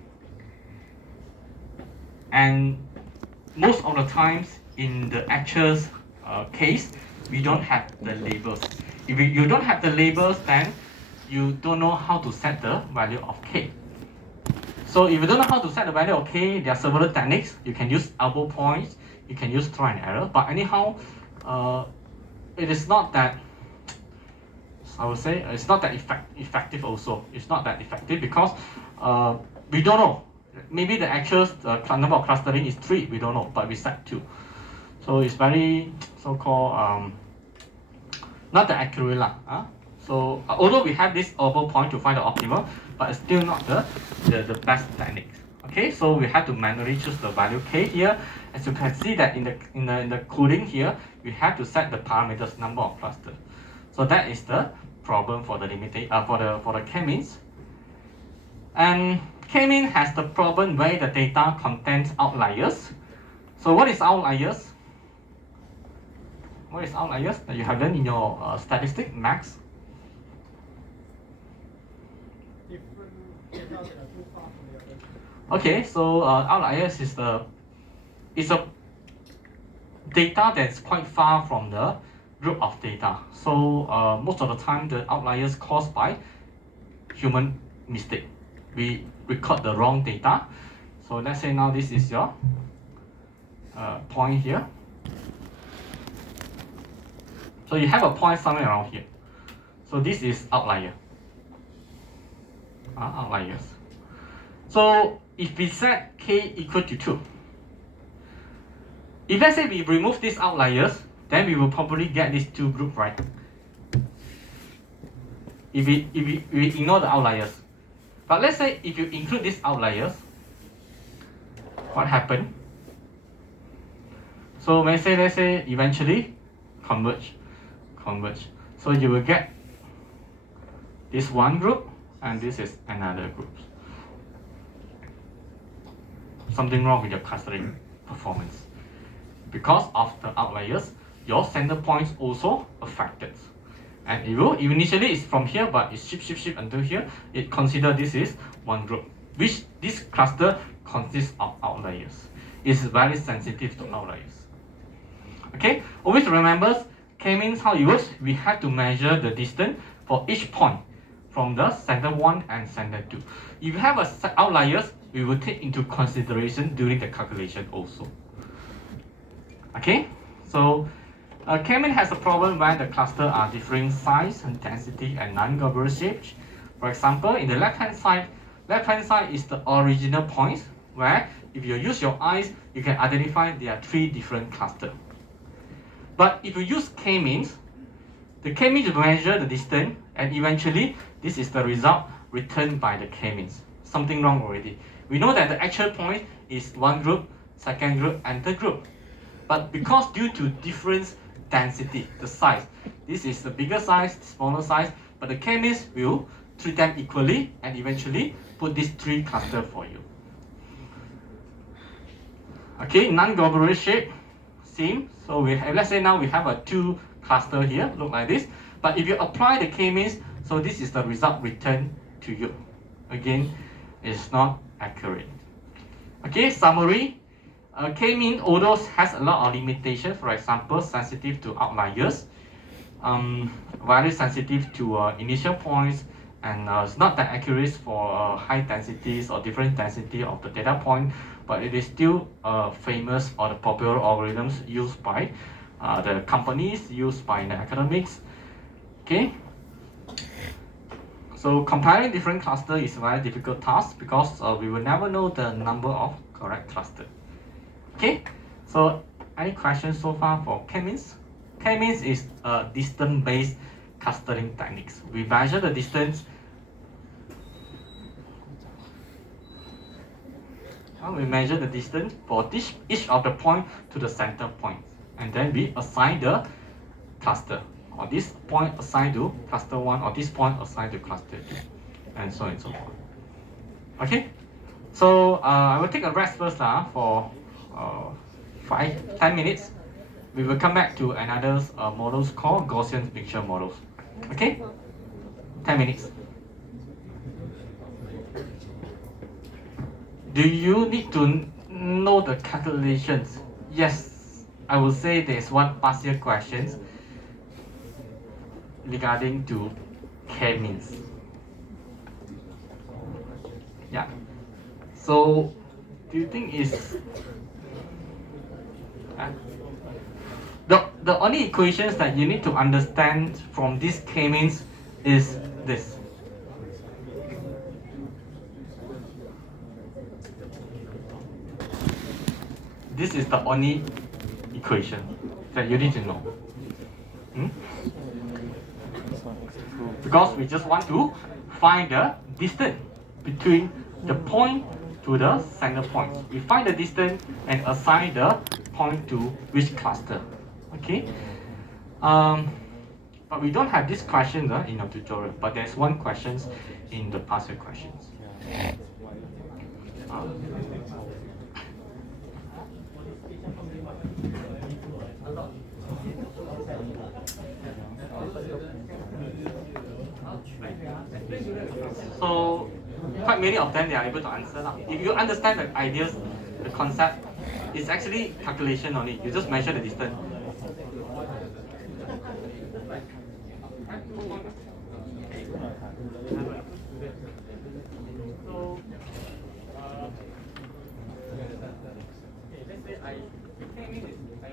And most of the times in the actual case, we don't have the labels. If you don't have the labels, then you don't know how to set the value of k. So if you don't know how to set the value of k, there are several techniques. You can use elbow points, you can use try and error, but anyhow, it is not that, I would say, it's not that effective also. It's not that effective because we don't know. Maybe the actual number of clustering is 3, we don't know, but we set 2. So it's very so-called not that accurate lah. So although we have this elbow point to find the optimal, but it's still not the best technique. Okay, so we have to manually choose the value k here. As you can see that in the coding here, we have to set the parameters number of clusters. So that is the problem for the for the k-means. And k-mean has the problem where the data contains outliers. So what is outliers? What is outliers that you have done in your statistic max? Okay, so outliers is a data that's quite far from the group of data. So most of the time the outliers caused by human mistake. We record the wrong data. So let's say now this is your point here. So you have a point somewhere around here. So this is outlier. Outliers. So if we set k equal to 2, if let's say we remove these outliers, then we will probably get these two groups right. If we ignore the outliers. But let's say if you include these outliers, what happened? So let's say eventually converge. So you will get this one group and this is another group. Something wrong with your clustering performance. Because of the outliers, your center points also affected. And initially it's from here, but it shift until here. It consider this is one group, which this cluster consists of outliers. It's very sensitive to outliers. Okay, always remember k-means how it works. We have to measure the distance for each point from the center 1 and center 2. If you have outliers, we will take into consideration during the calculation also. Okay, so k-mean has a problem where the cluster are differing size and density and non-globular shape. For example, in the left-hand side is the original points where if you use your eyes, you can identify there are 3 different clusters. But if you use k-means, the k-means will measure the distance, and eventually this is the result returned by the k-means. Something wrong already. We know that the actual point is one group, second group, and third group. But because due to difference density, the size, this is the bigger size, the smaller size, but the k-means will treat them equally and eventually put these 3 clusters for you. Okay, non-globular shape, same. So let's say now we have a 2 cluster here, look like this. But if you apply the k-means, so this is the result returned to you. Again, it's not accurate. Okay, summary. K-mean although has a lot of limitations, for example, sensitive to outliers, very sensitive to initial points, and it's not that accurate for high densities or different density of the data point, but it is still famous or the popular algorithms used by the companies, used by the academics. Okay. So comparing different clusters is a very difficult task because we will never know the number of correct clusters. Okay, so any questions so far for k-means? K-means is a distance-based clustering techniques. We measure the distance. We measure the distance for each of the point to the center point, and then we assign the cluster, or this point assigned to cluster 1, or this point assigned to cluster 2, and so on and so forth. Okay, so I will take a rest first for 10 minutes. We will come back to another models called Gaussian mixture models. Okay, 10 minutes. Do you need to know the calculations? Yes, I will say there's one partial questions regarding to k-means. Yeah. So, do you think is the only equations that you need to understand from this k-means is this. This is the only equation that you need to know. Because we just want to find the distance between the point to the center point. We find the distance and assign the point to which cluster. Okay. But we don't have this question in our tutorial. But there's one question in the partial questions. So quite many of them they are able to answer now. If you understand the ideas, the concept, it's actually calculation only. You just measure the distance. So, let's say I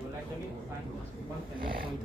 would like to find one standard point.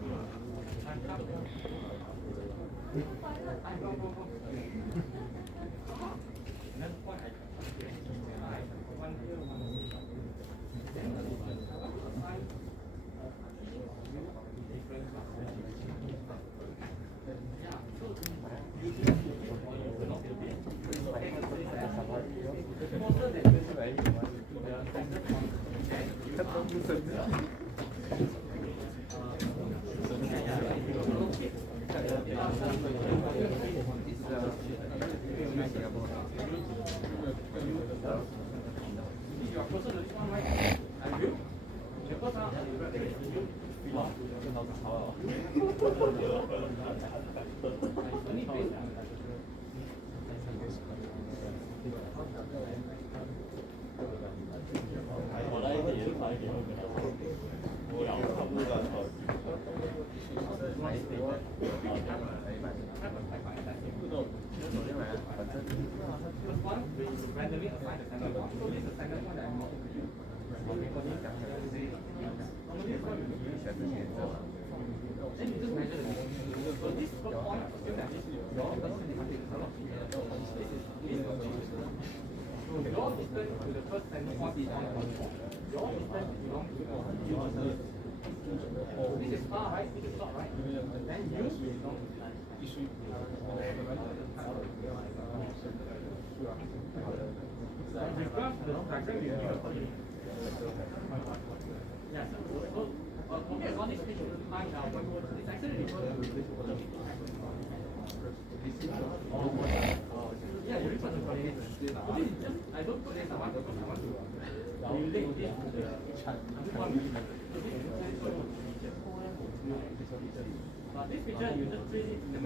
This picture you just treat it in the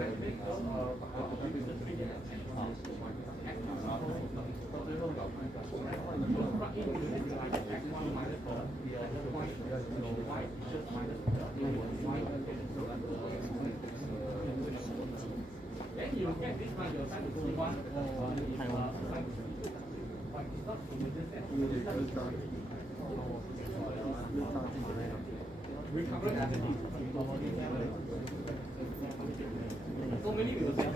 then you get this one, you're trying to see one so many people say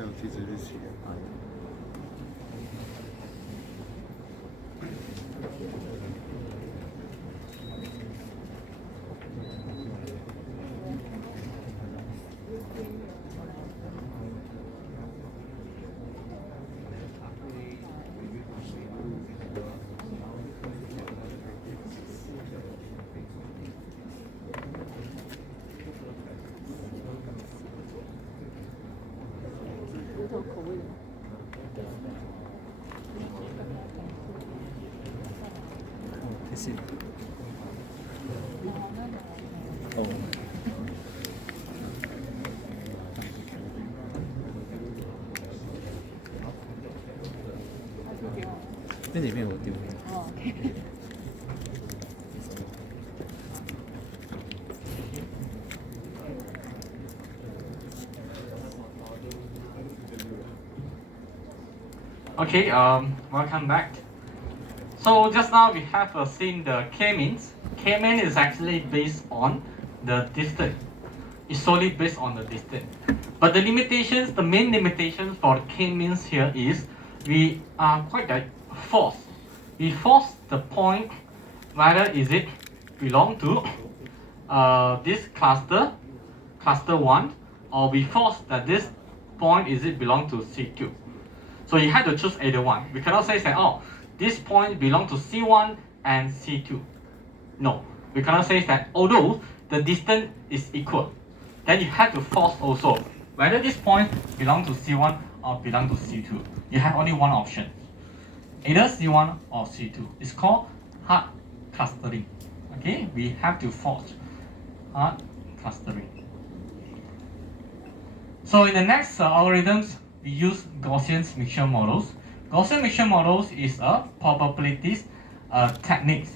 还有地址日期。是。哦。那里面有丢。哦。Okay, welcome back. So just now we have seen the k-means. K-mean is actually based on the distance. It's solely based on the distance. But the limitations, the main limitations for k-means here is we are quite forced. We force the point whether is it belong to this cluster, cluster 1, or we force that this point is it belong to C2. So you have to choose either one. We cannot say that, oh, this point belong to C1 and C2. No, we cannot say that, although the distance is equal, then you have to force also whether this point belong to C1 or belong to C2. You have only one option, either C1 or C2. It's called hard clustering. Okay, we have to force hard clustering. So in the next algorithms, we use Gaussian mixture models. Gaussian mixture models is a probabilities technique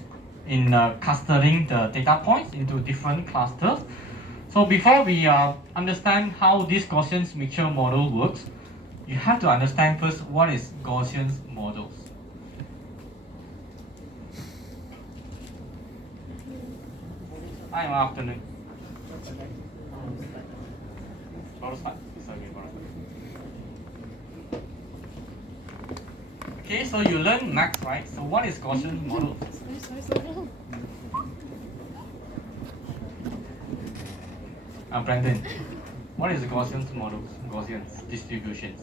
in clustering the data points into different clusters. So before we understand how this Gaussian mixture model works, you have to understand first what is Gaussian models. Hi, good afternoon. Okay, so you learn max, right? So what is Gaussian model? Brandon, what is the Gaussian models? Gaussian distributions.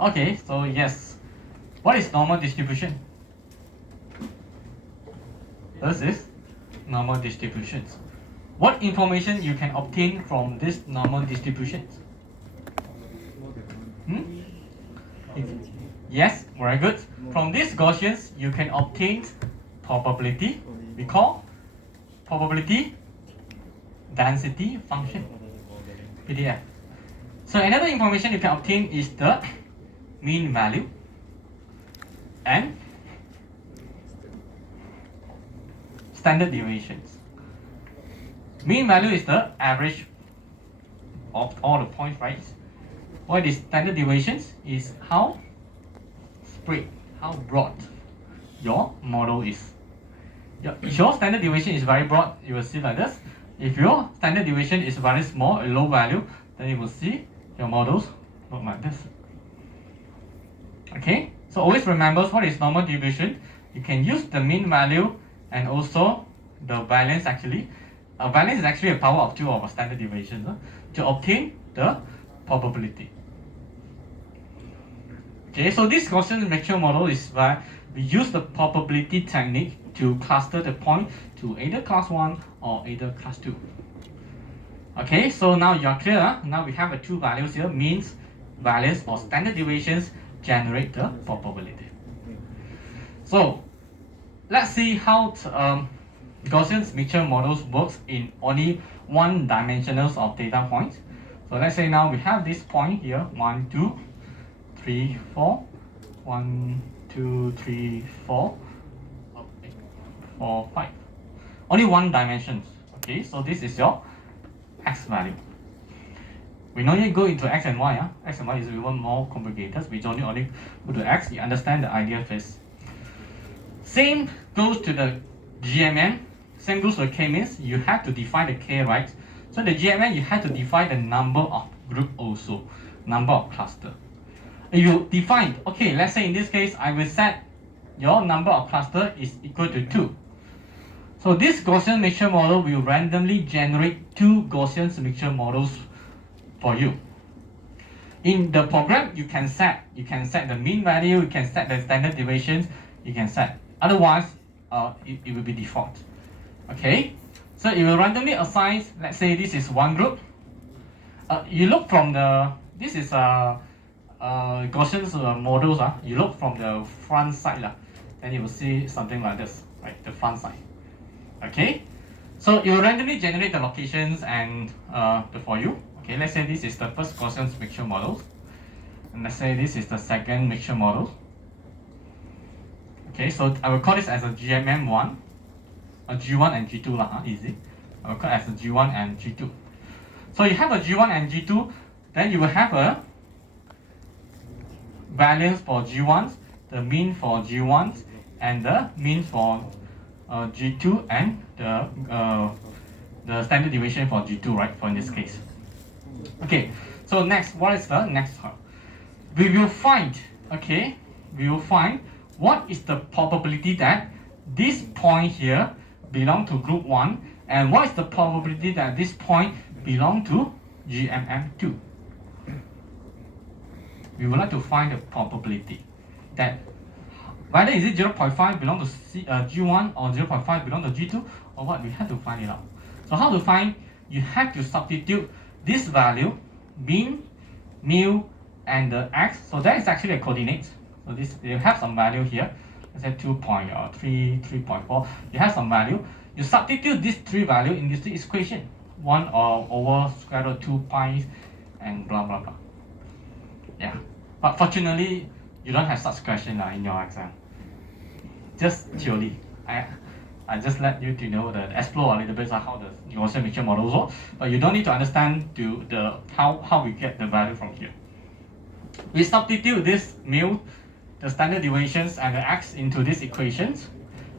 Okay, so yes. What is normal distribution? This is normal distributions. What information you can obtain from this normal distributions? Yes, very good. From these Gaussians, you can obtain probability. We call probability density function, PDF. So another information you can obtain is the mean value and standard deviations. Mean value is the average of all the points, right? What is standard deviations is how spread, how broad your model is. If your standard deviation is very broad, you will see like this. If your standard deviation is very small, a low value, then you will see your models look like this. Okay, so always remember what is normal distribution. You can use the mean value and also the variance actually. Variance is actually a power of 2 of a standard deviation to obtain the probability. Okay, so this Gaussian mixture model is where we use the probability technique to cluster the point to either class 1 or either class 2. Okay, so now you're clear. Now we have the two values here, means, variance or standard deviations generate the probability. So let's see how Gaussian mixture models works in only one dimensionals of data points. So let's say now we have this point here, 1, 2, 3, 4, 1, 2, 3, 4, 4, 5. Only one dimension. Okay, so this is your x value. We don't need to go into x and y. X and y is even more complicated. We don't only go to x. You understand the idea first. Same goes to the GMM. Same goes to the k-means. You have to define the k, right? So the GMM, you have to define the number of group also, number of cluster. You define, okay, let's say in this case, I will set your number of cluster is equal to 2. So this Gaussian mixture model will randomly generate 2 Gaussian mixture models for you. In the program, you can set the mean value, you can set the standard deviations, you can set. Otherwise, it will be default. Okay, so it will randomly assign. Let's say this is one group. You look from the this is Gaussian models. You look from the front side, then you will see something like this, right? The front side. Okay, so it will randomly generate the locations and for you. Okay, let's say this is the first Gaussian mixture model, and let's say this is the second mixture model. Okay, so I will call this as a GMM1, a G1 and G2 easy. I will call it as a G1 and G2. So you have a G1 and G2, then you will have a variance for G1s, the mean for G1s, and the mean for G2 and the standard deviation for G2, right? For in this case. Okay. So next, what is the next? We will find. Okay. We will find what is the probability that this point here belong to group 1, and what is the probability that this point belong to GMM2. We would like to find the probability that whether is it 0.5 belong to G1 or 0.5 belong to G2 or what, we have to find it out. So how to find? You have to substitute this value, mean, mu, and the x. So that is actually a coordinate. So this you have some value here. Let's say 2.3, 3.4. You have some value. You substitute these three value in this equation. 1 over square root 2 pi and blah blah blah. Yeah, but fortunately, you don't have such question in your exam. Just theory. I just let you to know that explore a little bit how the Gaussian mixture models work, but you don't need to understand how we get the value from here. We substitute this mu, the standard deviations, and the x into these equations.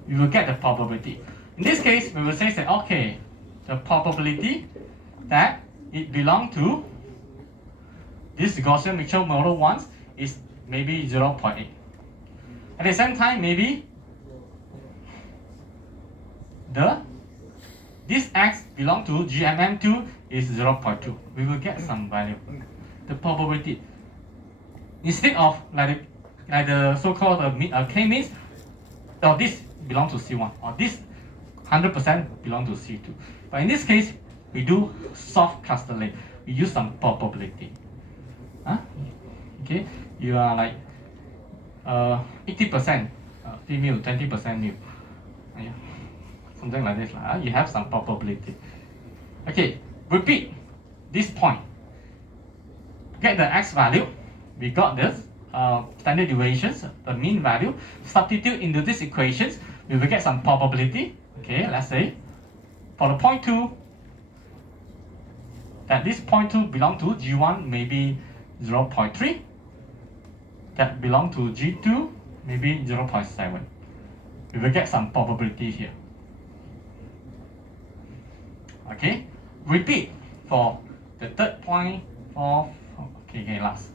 We will get the probability. In this case, we will say that okay, the probability that it belongs to this Gaussian mixture model once is maybe 0.8. At the same time, maybe this x belong to GMM2 is 0.2. We will get some value. The probability. Instead of like the so-called K means, or this belong to C1, or this 100% belong to C2. But in this case, we do soft clustering. We use some probability. Okay, you are like 80% female, 20% male. Yeah. Something like this. You have some probability. Okay, repeat this point. Get the x value. We got this standard deviations, the mean value. Substitute into these equations. We will get some probability. Okay, let's say for the point 2, that this point 2 belong to G1 maybe 0.3. That belong to G2 maybe 0.7. We will get some probability here. Okay, repeat for the third point, fourth, okay, last.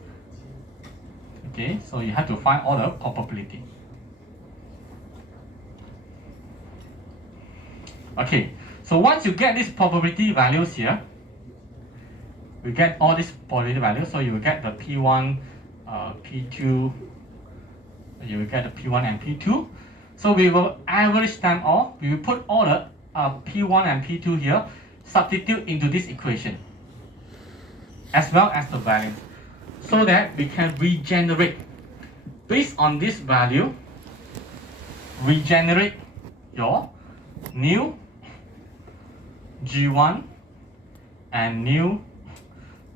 Okay, so you have to find all the probability. Okay, so once you get these probability values here, we get all these probability values, so you will get the P1, P2, you will get the P1 and P2. So we will average them all. We will put all the P1 and P2 here, substitute into this equation, as well as the values, so that we can regenerate. Based on this value, regenerate your new G1 and new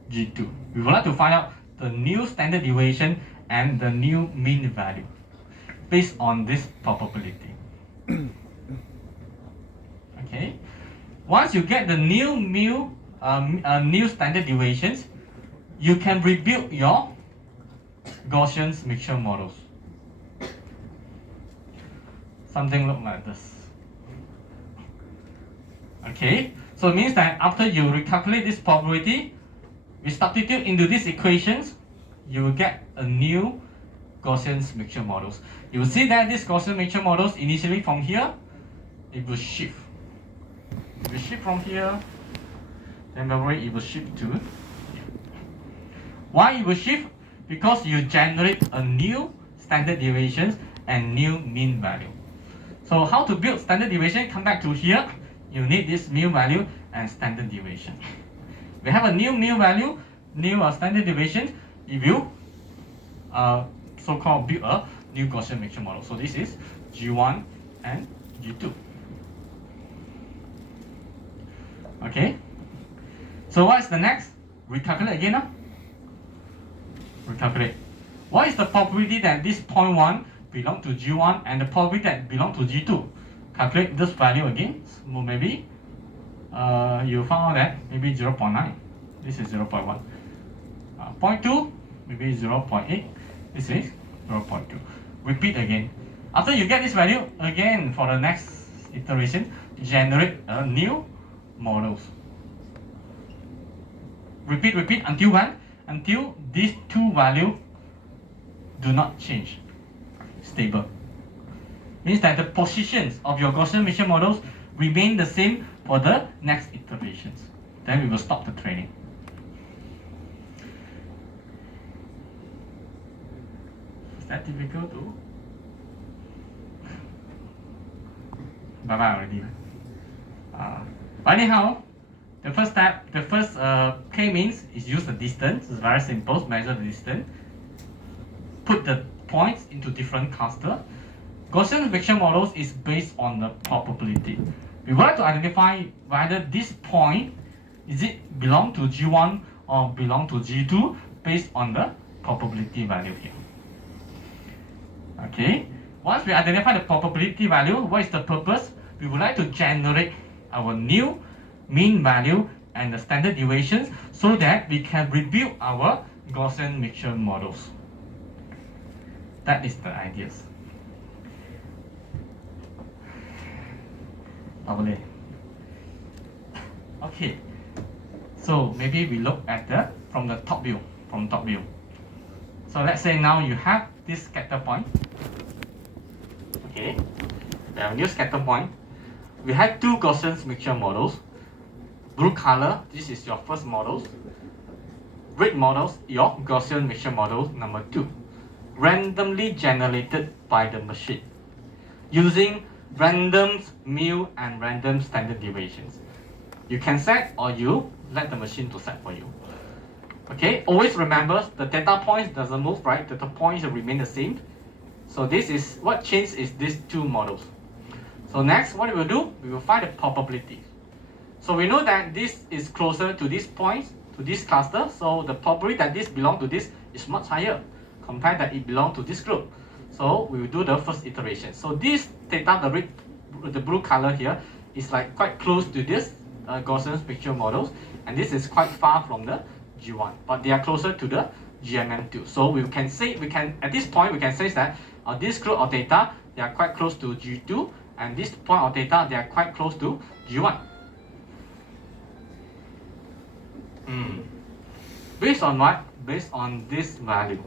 G2. We would like to find out the new standard deviation and the new mean value based on this probability. Okay. Once you get the new new standard deviations, you can rebuild your Gaussian mixture models. Something look like this. Okay, so it means that after you recalculate this probability, we substitute into these equations, you will get a new Gaussian mixture models. You will see that this Gaussian mixture models initially from here, it will shift. It will shift from here, then it will shift to here. Why it will shift? Because you generate a new standard deviations and new mean value. So how to build standard deviation? Come back to here. You need this mean value and standard deviation. We have a new mean value, new standard deviation. If you so-called build a new Gaussian mixture model. So this is G1 and G2. Okay. So what is the next? Recalculate again now. Recalculate. What is the probability that this point 1 belong to G1 and the probability that belong to G2? Calculate this value again. So maybe you found out that maybe 0.9. This is 0.1. Point 2, maybe 0.8. This is 0.2. Repeat again. After you get this value, again for the next iteration, generate a new models. Repeat until when? Until these two values do not change. Stable. Means that the positions of your Gaussian mixture models remain the same for the next iterations. Then we will stop the training. Is that difficult too? Bye-bye already. But anyhow, the first step, the first K-means is use the distance. It's very simple. Measure the distance. Put the points into different cluster. Gaussian mixture models is based on the probability. We would like to identify whether this point is it belong to G1 or belong to G2 based on the probability value here. Okay, once we identify the probability value, what is the purpose? We would like to generate our new mean value and the standard deviations so that we can rebuild our Gaussian mixture models. That is the ideas. Lovely. Okay, so maybe we look at from the top view. So let's say now you have this scatter point. Okay, we have a new scatter point. We have two Gaussian mixture models. Blue color, this is your first models. Red models, your Gaussian mixture model number 2. Randomly generated by the machine using random mu and random standard deviations. You can set or you let the machine to set for you. Okay, always remember the data points doesn't move, right? Data points remain the same. So this is what changes is these two models. So next, what we will do, we will find the probability. So we know that this is closer to this point, to this cluster. So the probability that this belongs to this is much higher compared that it belongs to this group. So we will do the first iteration. So this theta, the blue color here, is like quite close to this Gaussian mixture models, and this is quite far from the G1, but they are closer to the GMM2. So we can at this point we can say that this group of data, they are quite close to G2, and this point of data, they are quite close to G1. Based on what? Based on this value.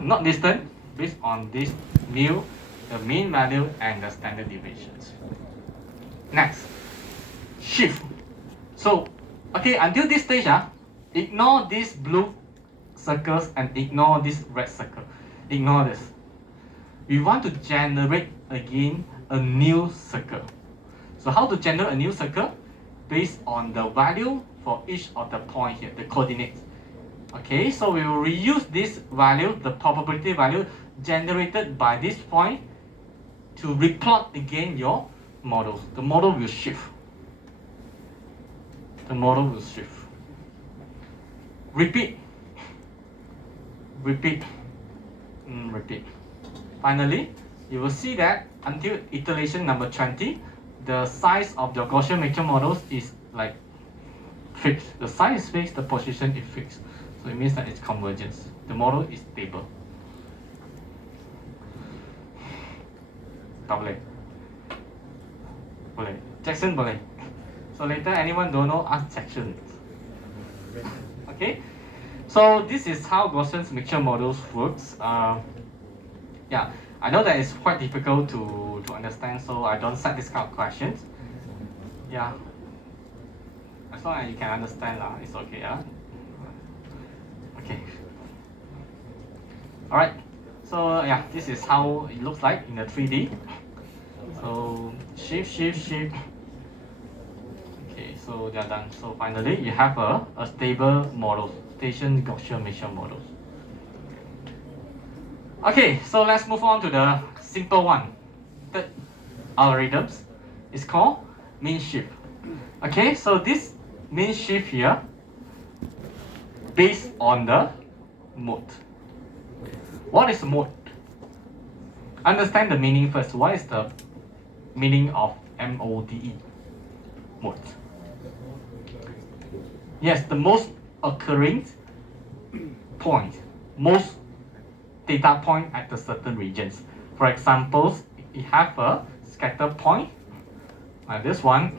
Not distant, based on this mu, the mean value and the standard deviations. Next, shift. So, okay, until this stage, ignore these blue circles and ignore this red circle. Ignore this. We want to generate again a new circle. So how to generate a new circle? Based on the value for each of the point here, the coordinates. Okay, so we will reuse this value, the probability value generated by this point, to replot again your models. The model will shift. The model will shift. Repeat. Repeat. Repeat. Finally, you will see that until iteration number 20, the size of the Gaussian mixture models is like fixed. The size is fixed, the position is fixed. So it means that it's convergence. The model is stable. Tak boleh. Boleh. Jackson boleh. So later anyone don't know, ask Jackson. Okay. So this is how Gaussian mixture models works. Yeah, I know that it's quite difficult to understand, so I don't set this kind of questions. Yeah. As long as you can understand, it's okay. Yeah. Okay. Alright. So yeah, this is how it looks like in the 3D. So shift. Okay, so they are done. So finally, you have a stable model, station Gaussian mixture models. Okay, so let's move on to the simple one. Third algorithms is called mean shift. Okay, so this mean shift here based on the mode. What is mode? Understand the meaning first. What is the meaning of MODE? Mode. Yes, the most occurring point, most data point at the certain regions. For example, you have a scatter point like this one.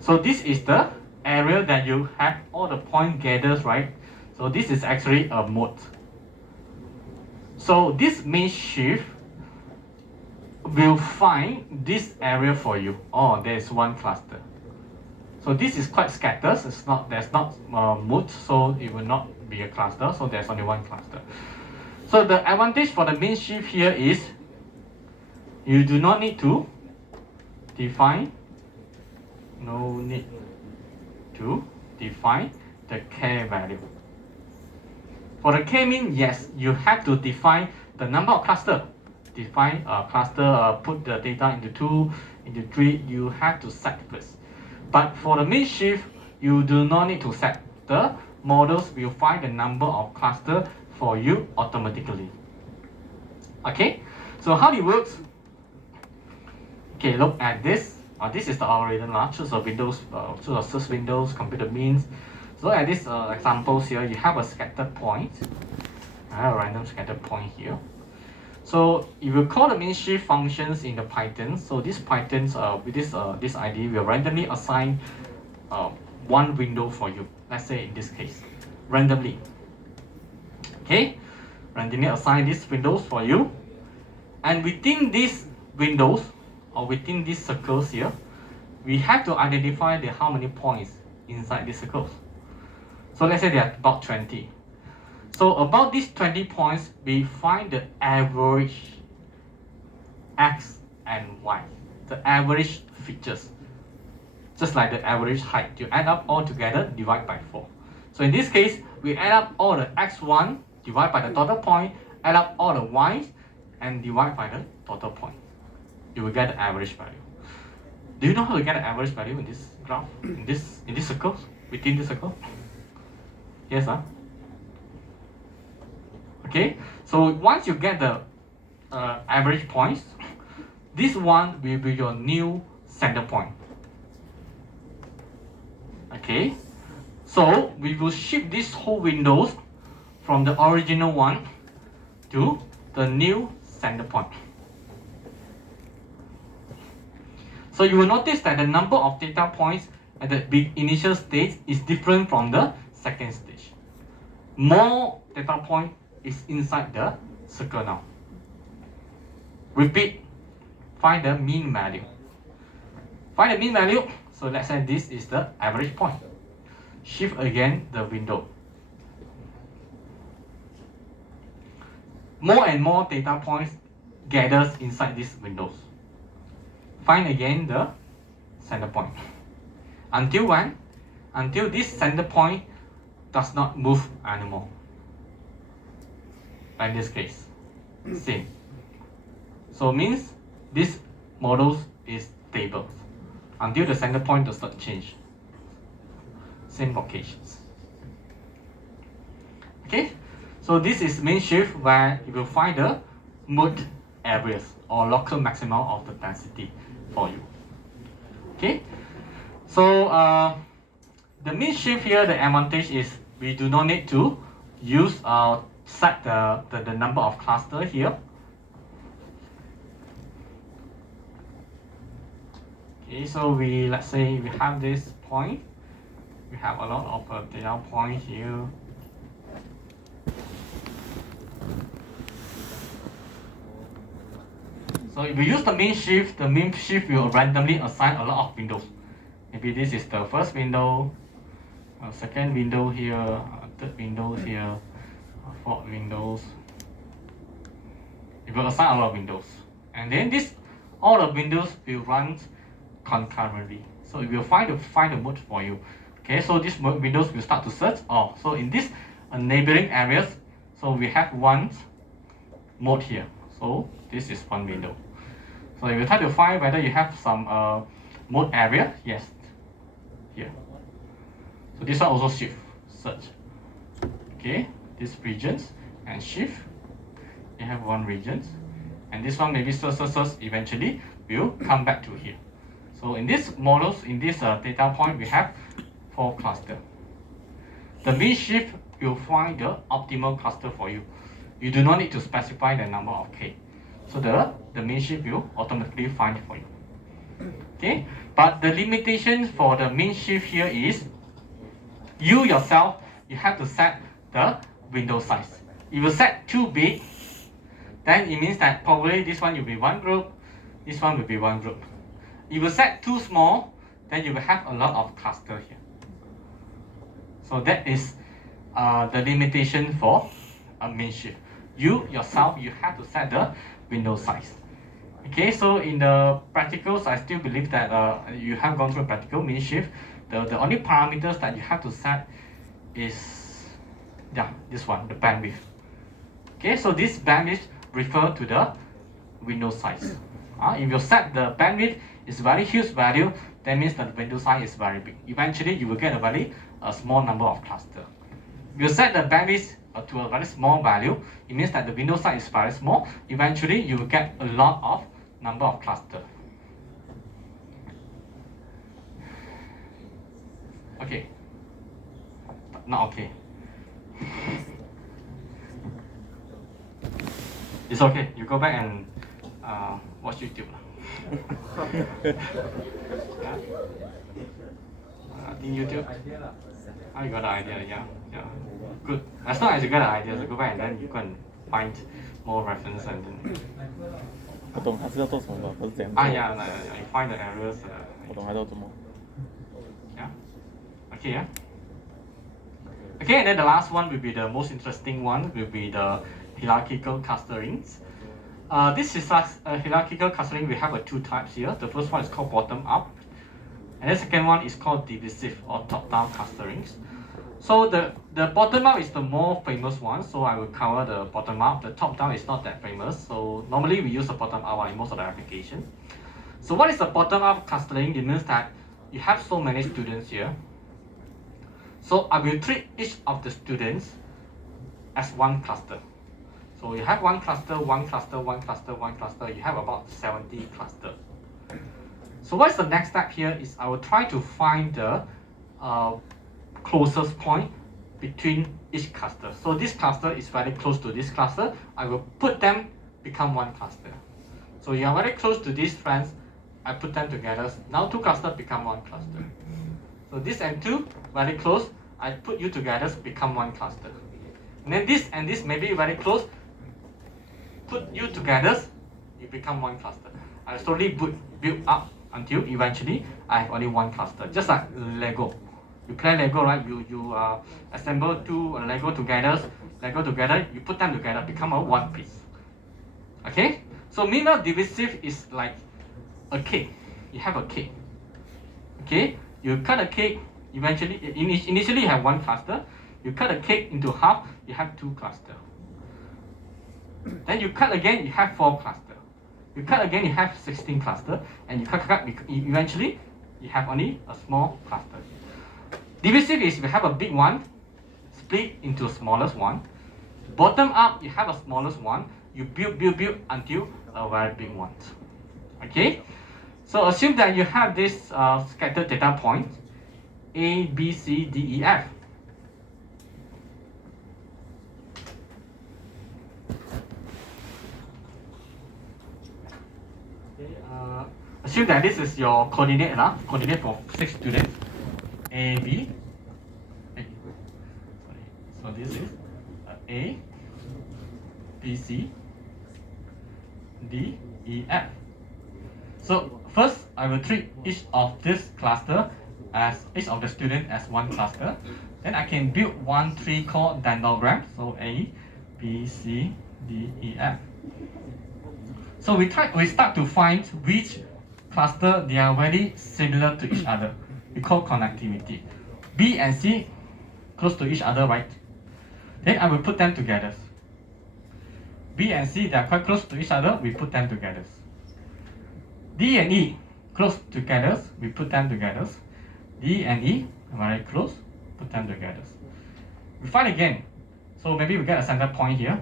So this is the area that you have all the point gathers, right? So this is actually a mode. So this mean shift will find this area for you. Oh, there's one cluster. So this is quite scattered. There's not mode, so it will not be a cluster. So there's only one cluster. So the advantage for the mean shift here is you do not need to define. No need to define the K value. For the K-mean, yes, you have to define the number of cluster. Define a cluster, put the data into 2, into 3, you have to set first. But for the min shift, you do not need to set. The models will find the number of cluster for you automatically. Okay, so how it works? Okay, look at this. This is the algorithm. Choose a Windows, choose a search Windows, computer means. So at this examples here, you have a scattered point. I have a random scattered point here. So if you call the min shift functions in the Python, so this Python's with this ID will randomly assign one window for you. Let's say in this case, randomly. Okay, randomly assign these windows for you, and within these windows or within these circles here, we have to identify the how many points inside these circles. So let's say there are about 20. So about these 20 points, we find the average x and y, the average features, just like the average height. You add up all together, divide by 4. So in this case, we add up all the x1, divide by the total point, add up all the y's, and divide by the total point. You will get the average value. Do you know how to get the average value in this graph, in this circle, within the circle? Yes, huh? Okay, so once you get the average points, this one will be your new center point. Okay, so we will shift this whole windows from the original one to the new center point. So you will notice that the number of data points at the initial stage is different from the second stage. More data point is inside the circle now. Repeat, find the mean value. Find the mean value, so let's say this is the average point. Shift again the window. More and more data points gathers inside these windows. Find again the center point. Until when? Until this center point does not move anymore. In this case, same. So means this model is stable until the center point does not change. Same locations. Okay, so this is min shift where you will find the mode areas or local maximum of the density for you. Okay, so the min shift here, the advantage is we do not need to use set the number of cluster here. Okay, so let's say we have this point, we have a lot of data point here. So if we use the min shift will randomly assign a lot of windows. Maybe this is the first window, second window here, third window here, fourth windows. It will assign a lot of windows, and then all the windows will run concurrently. So it will find the mode for you. Okay, so these windows will start to search. So in this neighboring areas, so we have one mode here. So this is one window. So you will try to find whether you have some mode area. Yes, here. So this one also shift search. Okay, these regions and shift. You have one region, and this one maybe search eventually will come back to here. So in these models, in this data point, we have 4 clusters. The min shift will find the optimal cluster for you. You do not need to specify the number of k. So the min shift will automatically find it for you. Okay, but the limitation for the min shift here is you yourself, you have to set the window size. If you set too big, then it means that probably this one will be one group, this one will be one group. If you set too small, then you will have a lot of cluster here. So that is the limitation for a min shift. You yourself, you have to set the window size. Okay, so in the practicals, I still believe that you have gone through practical min shift. The only parameters that you have to set is this one, the bandwidth. Okay, so this bandwidth refer to the window size. If you set the bandwidth is very huge value, that means that the window size is very big. Eventually, you will get a very small number of clusters. You set the bandwidth to a very small value, it means that the window size is very small. Eventually, you will get a lot of number of clusters. Okay. Not okay. It's okay. You go back and watch YouTube. I think YouTube. Oh, you got the idea, yeah. Good. As long as you got the idea, so go back and then you can find more reference and then. 我懂他是要做什么的，我是怎样做。Yeah, you find the errors. 我懂他要做什么。Yeah. Okay, yeah. Okay, and then the last one will be the most interesting one, will be the hierarchical clusterings. This is a hierarchical clustering. We have two types here. The first one is called bottom up, and the second one is called divisive or top down clusterings. So the bottom up is the more famous one, so I will cover the bottom up. The top down is not that famous, so normally we use the bottom up in most of the application. So what is the bottom up clustering? It means that you have so many students here. So I will treat each of the students as one cluster. So you have one cluster, one cluster, one cluster, one cluster. You have about 70 clusters. So what's the next step here is I will try to find the closest point between each cluster. So this cluster is very close to this cluster. I will put them become one cluster. So you are very close to these friends. I put them together. Now two clusters become one cluster. So this and two very close. I put you together become one cluster. And then this and this may be very close. Put you together, you become one cluster. I slowly build up until eventually I have only one cluster. Just like Lego. You play Lego, right? You assemble two Lego together, you put them together, become a one piece. Okay? So meanwhile, divisive is like a cake. You have a cake. Okay? You cut a cake, initially you have one cluster. You cut a cake into half, you have two clusters. Then you cut again, you have 4 clusters. You cut again, you have 16 clusters. And you cut, eventually you have only a small cluster. Divisive is you have a big one, split into a smallest one. Bottom up, you have a smallest one. You build until a very big one. Okay? So assume that you have this scattered data point A, B, C, D, E, F. Assume that this is your coordinate for 6 students. A, B. So this is A, B, C, D, E, F. So first, I will treat each of this cluster as each of the students as one cluster. Then I can build one tree called dendrogram. So A, B, C, D, E, F. So we start to find which cluster they are very similar to each other. We call connectivity. B and C close to each other, right? Then I will put them together. B and C, they are quite close to each other, we put them together. D and E close together, we put them together. D and E very close, put them together. We find again. So maybe we get a center point here.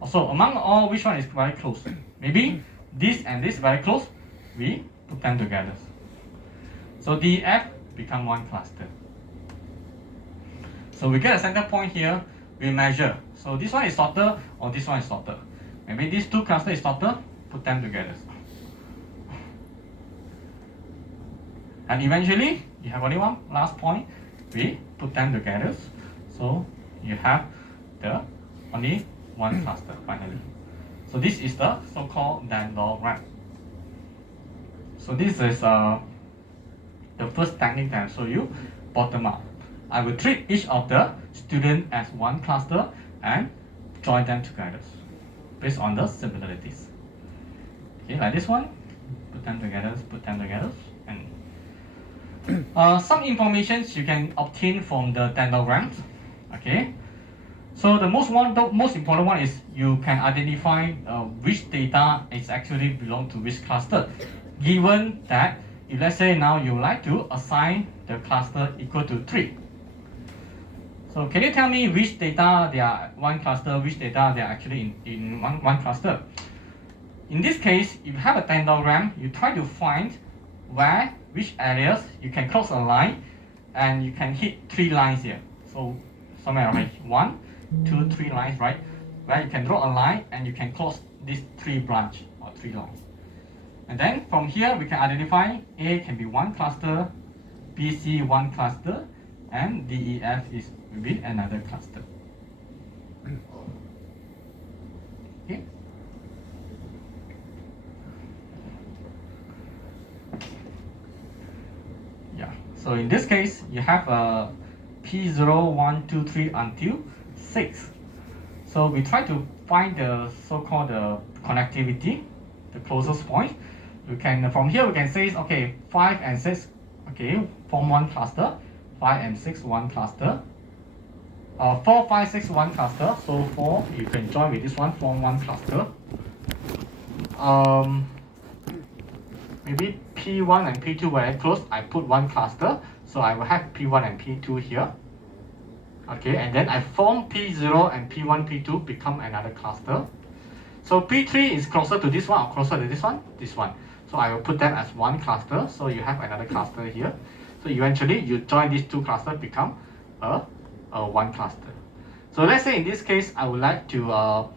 Also, among all, which one is very close? Maybe this and this very close, we put them together. So DF become one cluster. So we get a center point here, we measure. So this one is shorter or this one is shorter. Maybe these two clusters is shorter, put them together. And eventually, you have only one last point, we put them together. So you have the only one cluster finally. So this is the so-called dendrogram. So this is the first technique that I show you, bottom up. I will treat each of the students as one cluster and join them together based on the similarities. Okay, like this one, put them together, and some information you can obtain from the dendrograms. Okay, so the most important one is you can identify which data is actually belong to which cluster, given that if let's say now you like to assign the cluster equal to 3. So can you tell me which data they are one cluster, which data they are actually in one cluster? In this case, if you have a dendrogram, you try to find which areas you can cross a line and you can hit 3 lines here. So somewhere around 1, 2, 3 lines, right? Where you can draw a line and you can cross these 3 branch or 3 lines. And then from here we can identify A can be one cluster, B, C one cluster, and D, E, F is maybe another cluster. Okay. Yeah. So in this case, you have a P0, 1, 2, 3 until 6. So we try to find the so-called connectivity, the closest point. We can from here we can say okay, 5 and 6 okay form one cluster, 5 and 6 one cluster. 4, 5, 6 one cluster. So 4 you can join with this one, form one cluster. Maybe P1 and P2 very close. I put one cluster, so I will have P1 and P2 here. Okay, and then I form P0 and P1, P2 become another cluster. So P3 is closer to this one or closer to this one? This one. So I will put them as one cluster. So you have another cluster here. So eventually you join these two clusters become a one cluster. So let's say in this case I would like to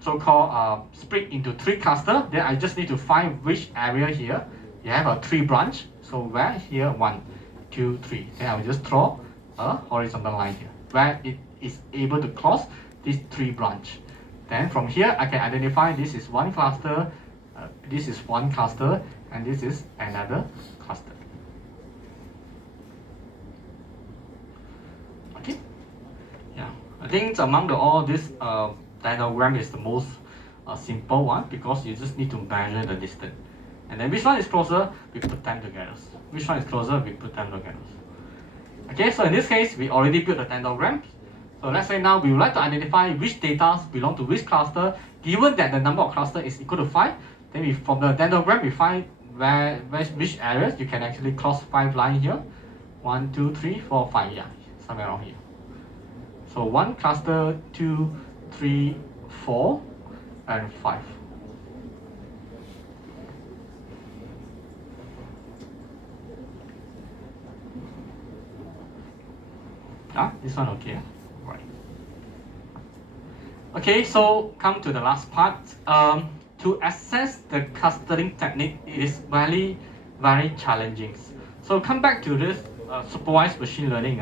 so-called split into 3 clusters. Then I just need to find which area here you have a 3 branch. So where here 1, 2, 3. Then I will just draw a horizontal line here where it is able to cross these 3 branch. Then from here I can identify this is one cluster, this is one cluster, and this is another cluster. Okay. Yeah, I think among all this diagram is the most simple one because you just need to measure the distance. And then which one is closer, we put them together. Which one is closer, we put them together. Okay, so in this case, we already built the dendrogram. So let's say now we would like to identify which data belong to which cluster. Given that the number of clusters is equal to 5, then from the dendrogram we find which areas you can actually cross 5 lines here. 1, 2, 3, 4, 5, yeah, somewhere around here. So 1 cluster, 2, 3, 4, and 5. This one okay, right? Okay, so come to the last part. To assess the clustering technique, it is very, very challenging. So come back to this supervised machine learning.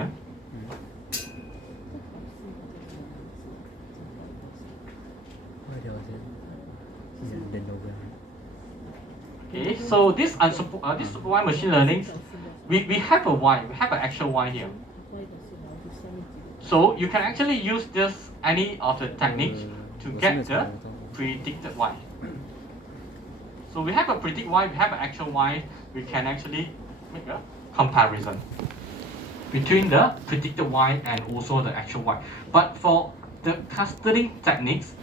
Okay, so this supervised machine learning, we have a y, we have an actual y here. So you can actually use this any of the techniques to get the predicted y. So we have a predict y, we have an actual y, we can actually make a comparison between the predicted y and also the actual y. But for the clustering techniques,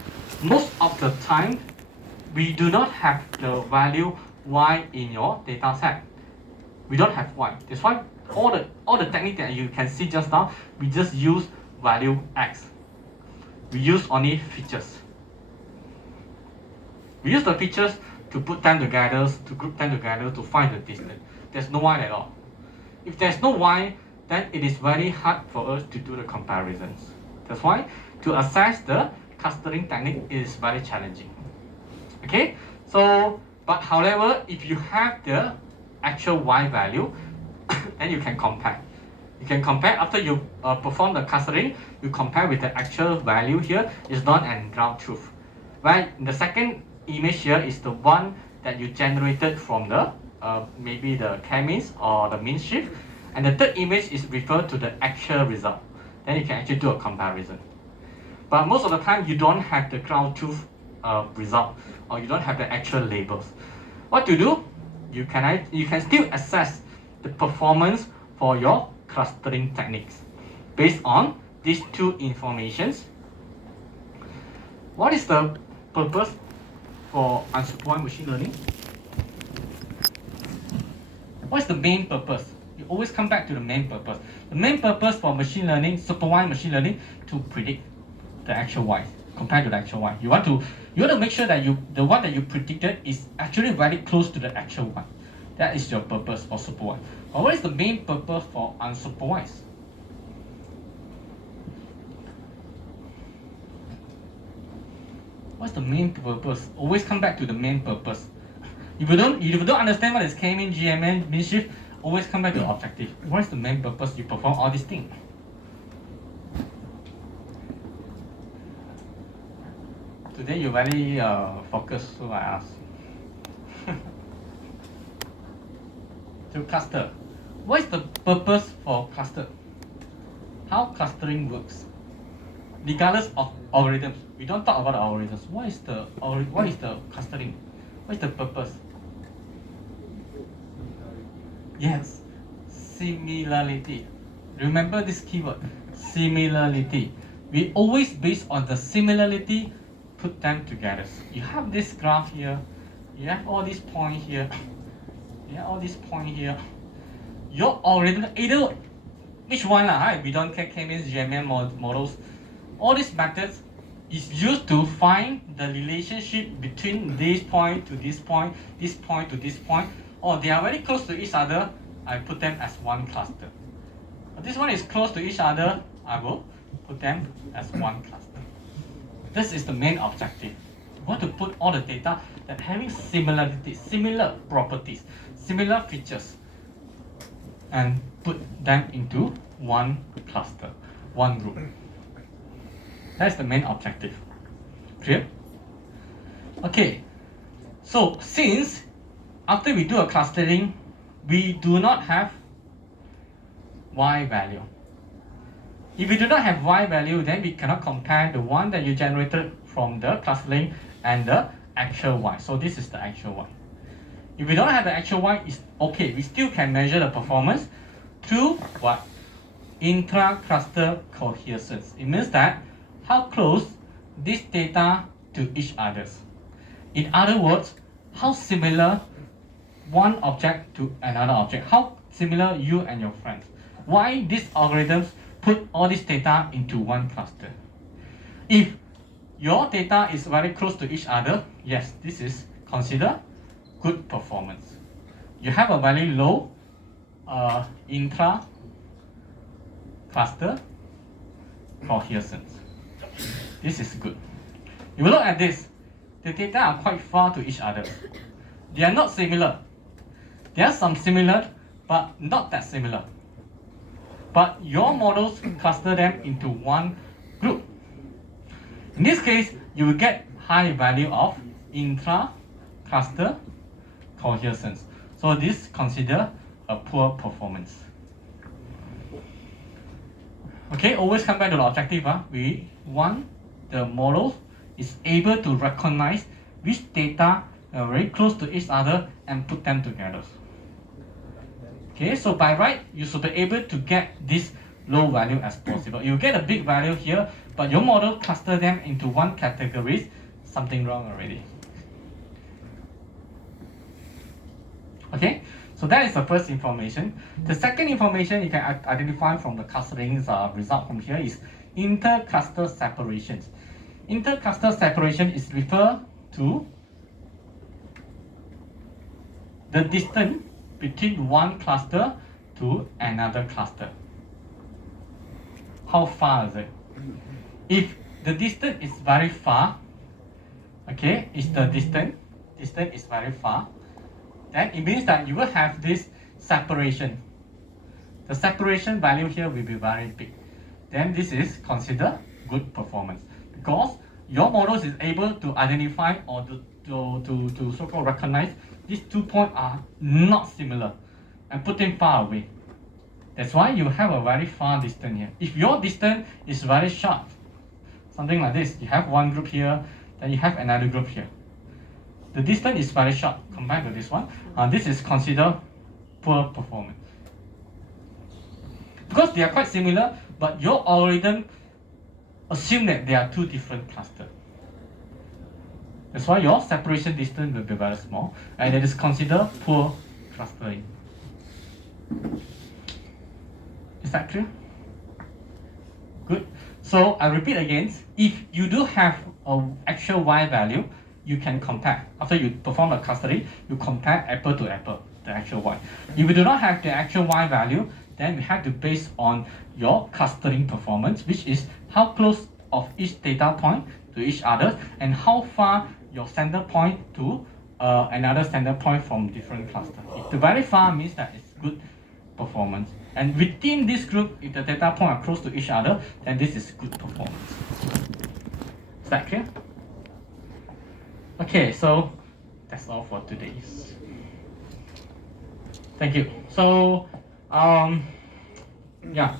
most of the time we do not have the value y in your data set. We don't have y. That's why all the technique that you can see just now, we just use value x. We use only features. We use the features to put them together, to group them together to find the distance. There's no y at all. If there's no y, then it is very hard for us to do the comparisons. That's why to assess the clustering technique is very challenging. Okay, so but however, if you have the actual y value, then you can compare. You can compare after you perform the clustering, you compare with the actual value here is not an ground truth. Right? The second image here is the one that you generated from the maybe the k-means or the mean shift, and the third image is referred to the actual result. Then you can actually do a comparison. But most of the time you don't have the ground truth result, or you don't have the actual labels. What to do? You can still assess the performance for your clustering techniques based on these two informations. What is the purpose for unsupervised machine learning? What's the main purpose? You always come back to the main purpose. The main purpose for machine learning, supervised machine learning, to predict the actual y compared to the actual y. You want to make sure that the one that you predicted is actually very close to the actual one. That is your purpose for supervised. But what is the main purpose for unsupervised? What's the main purpose? Always come back to the main purpose. If you don't understand what is K-mean, GMN, mean shift, always come back to the objective. What is the main purpose you perform all these things? Today you're very focused, so I ask. To cluster. What is the purpose for cluster? How clustering works? Regardless of algorithms, we don't talk about algorithms. What is the clustering? What is the purpose? Yes, similarity. Remember this keyword, similarity. We always base on the similarity, put them together. You have this graph here, you have all these points here, you have all these points here. Your algorithm, either which one right? We don't care K-means, GMM models. All these methods is used to find the relationship between this point to this point, this point to this point, or they are very close to each other. I put them as one cluster. But this one is close to each other. I will put them as one cluster. This is the main objective. We want to put all the data that having similarity, similar properties, similar features, and put them into one cluster, one group. That's the main objective. Clear? Okay. So since after we do a clustering, we do not have y value. If we do not have y value, then we cannot compare the one that you generated from the clustering and the actual y. So this is the actual y. If we don't have the actual y, it's okay. We still can measure the performance through what? Intra-cluster coherence. It means that how close this data to each others. In other words, how similar one object to another object. How similar you and your friends. Why these algorithms put all this data into one cluster? If your data is very close to each other, yes, this is considered good performance. You have a very low intra-cluster coherence. This is good. If you look at this, the data are quite far to each other. They are not similar. There are some similar, but not that similar. But your models cluster them into one group. In this case, you will get high value of intra-cluster coherence. So this consider a poor performance. Okay, always come back to the objective. We want the model is able to recognize which data are very close to each other and put them together. Okay, so by right, you should be able to get this low value as possible. You get a big value here, but your model cluster them into one category. Something wrong already. Okay, so that is the first information. The second information you can identify from the clustering result from here is inter-cluster separations. Inter-cluster separation is referred to the distance between one cluster to another cluster. How far is it? If the distance is very far, okay, is the distance is very far, then it means that you will have this separation. The separation value here will be very big. Then this is considered good performance because your model is able to identify or to so-called recognize these 2 points are not similar and put them far away. That's why you have a very far distance here. If your distance is very short, something like this, you have one group here, then you have another group here. The distance is very short compared to this one. This is considered poor performance. Because they are quite similar, but your algorithm assume that they are two different clusters. That's why your separation distance will be very small, and it is considered poor clustering. Is that clear? Good. So I repeat again, if you do have an actual Y value, you can compare. After you perform the custody, you compare apple to apple, the actual Y. If you do not have the actual Y value, then we have to base on your clustering performance, which is how close of each data point to each other and how far your center point to another center point from different cluster. If the very far means that it's good performance. And within this group, if the data points are close to each other, then this is good performance. Is that clear? Okay, so that's all for today. Thank you. So, yeah.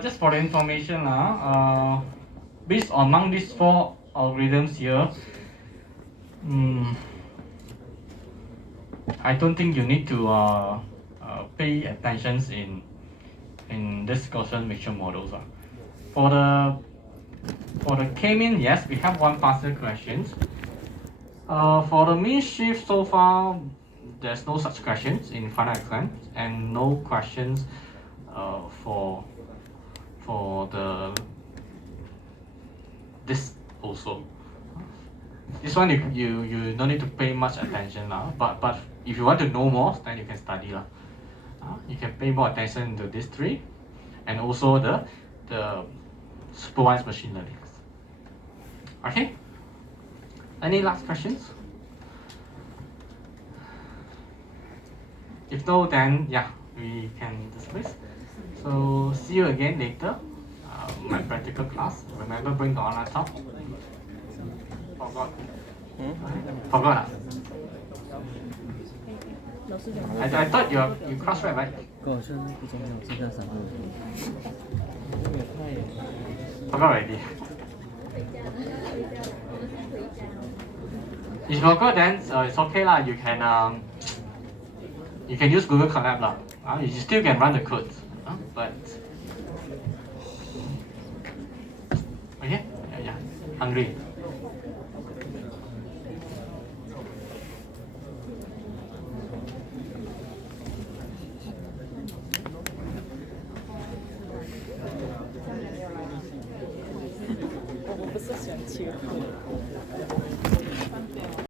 Just for the information, based on among these 4 algorithms here, I don't think you need to pay attention in this Gaussian mixture models. For the K-mean, yes, we have one partial questions. For the mean shift, so far there's no such questions in final exam, and no questions for this also. This one you don't need to pay much attention now, but if you want to know more, then you can study lah. You can pay more attention to these 3, and also the supervised machine learning. Okay. Any last questions? If no, then yeah, we can dismiss. So see you again later. My practical class. Remember, bring the online laptop. Forgot. Forgot. I thought you cross right, right? Forgot already. If you forgot, then it's okay lah. You can use Google Colab lah. You still can run the code, but okay, yeah, hungry.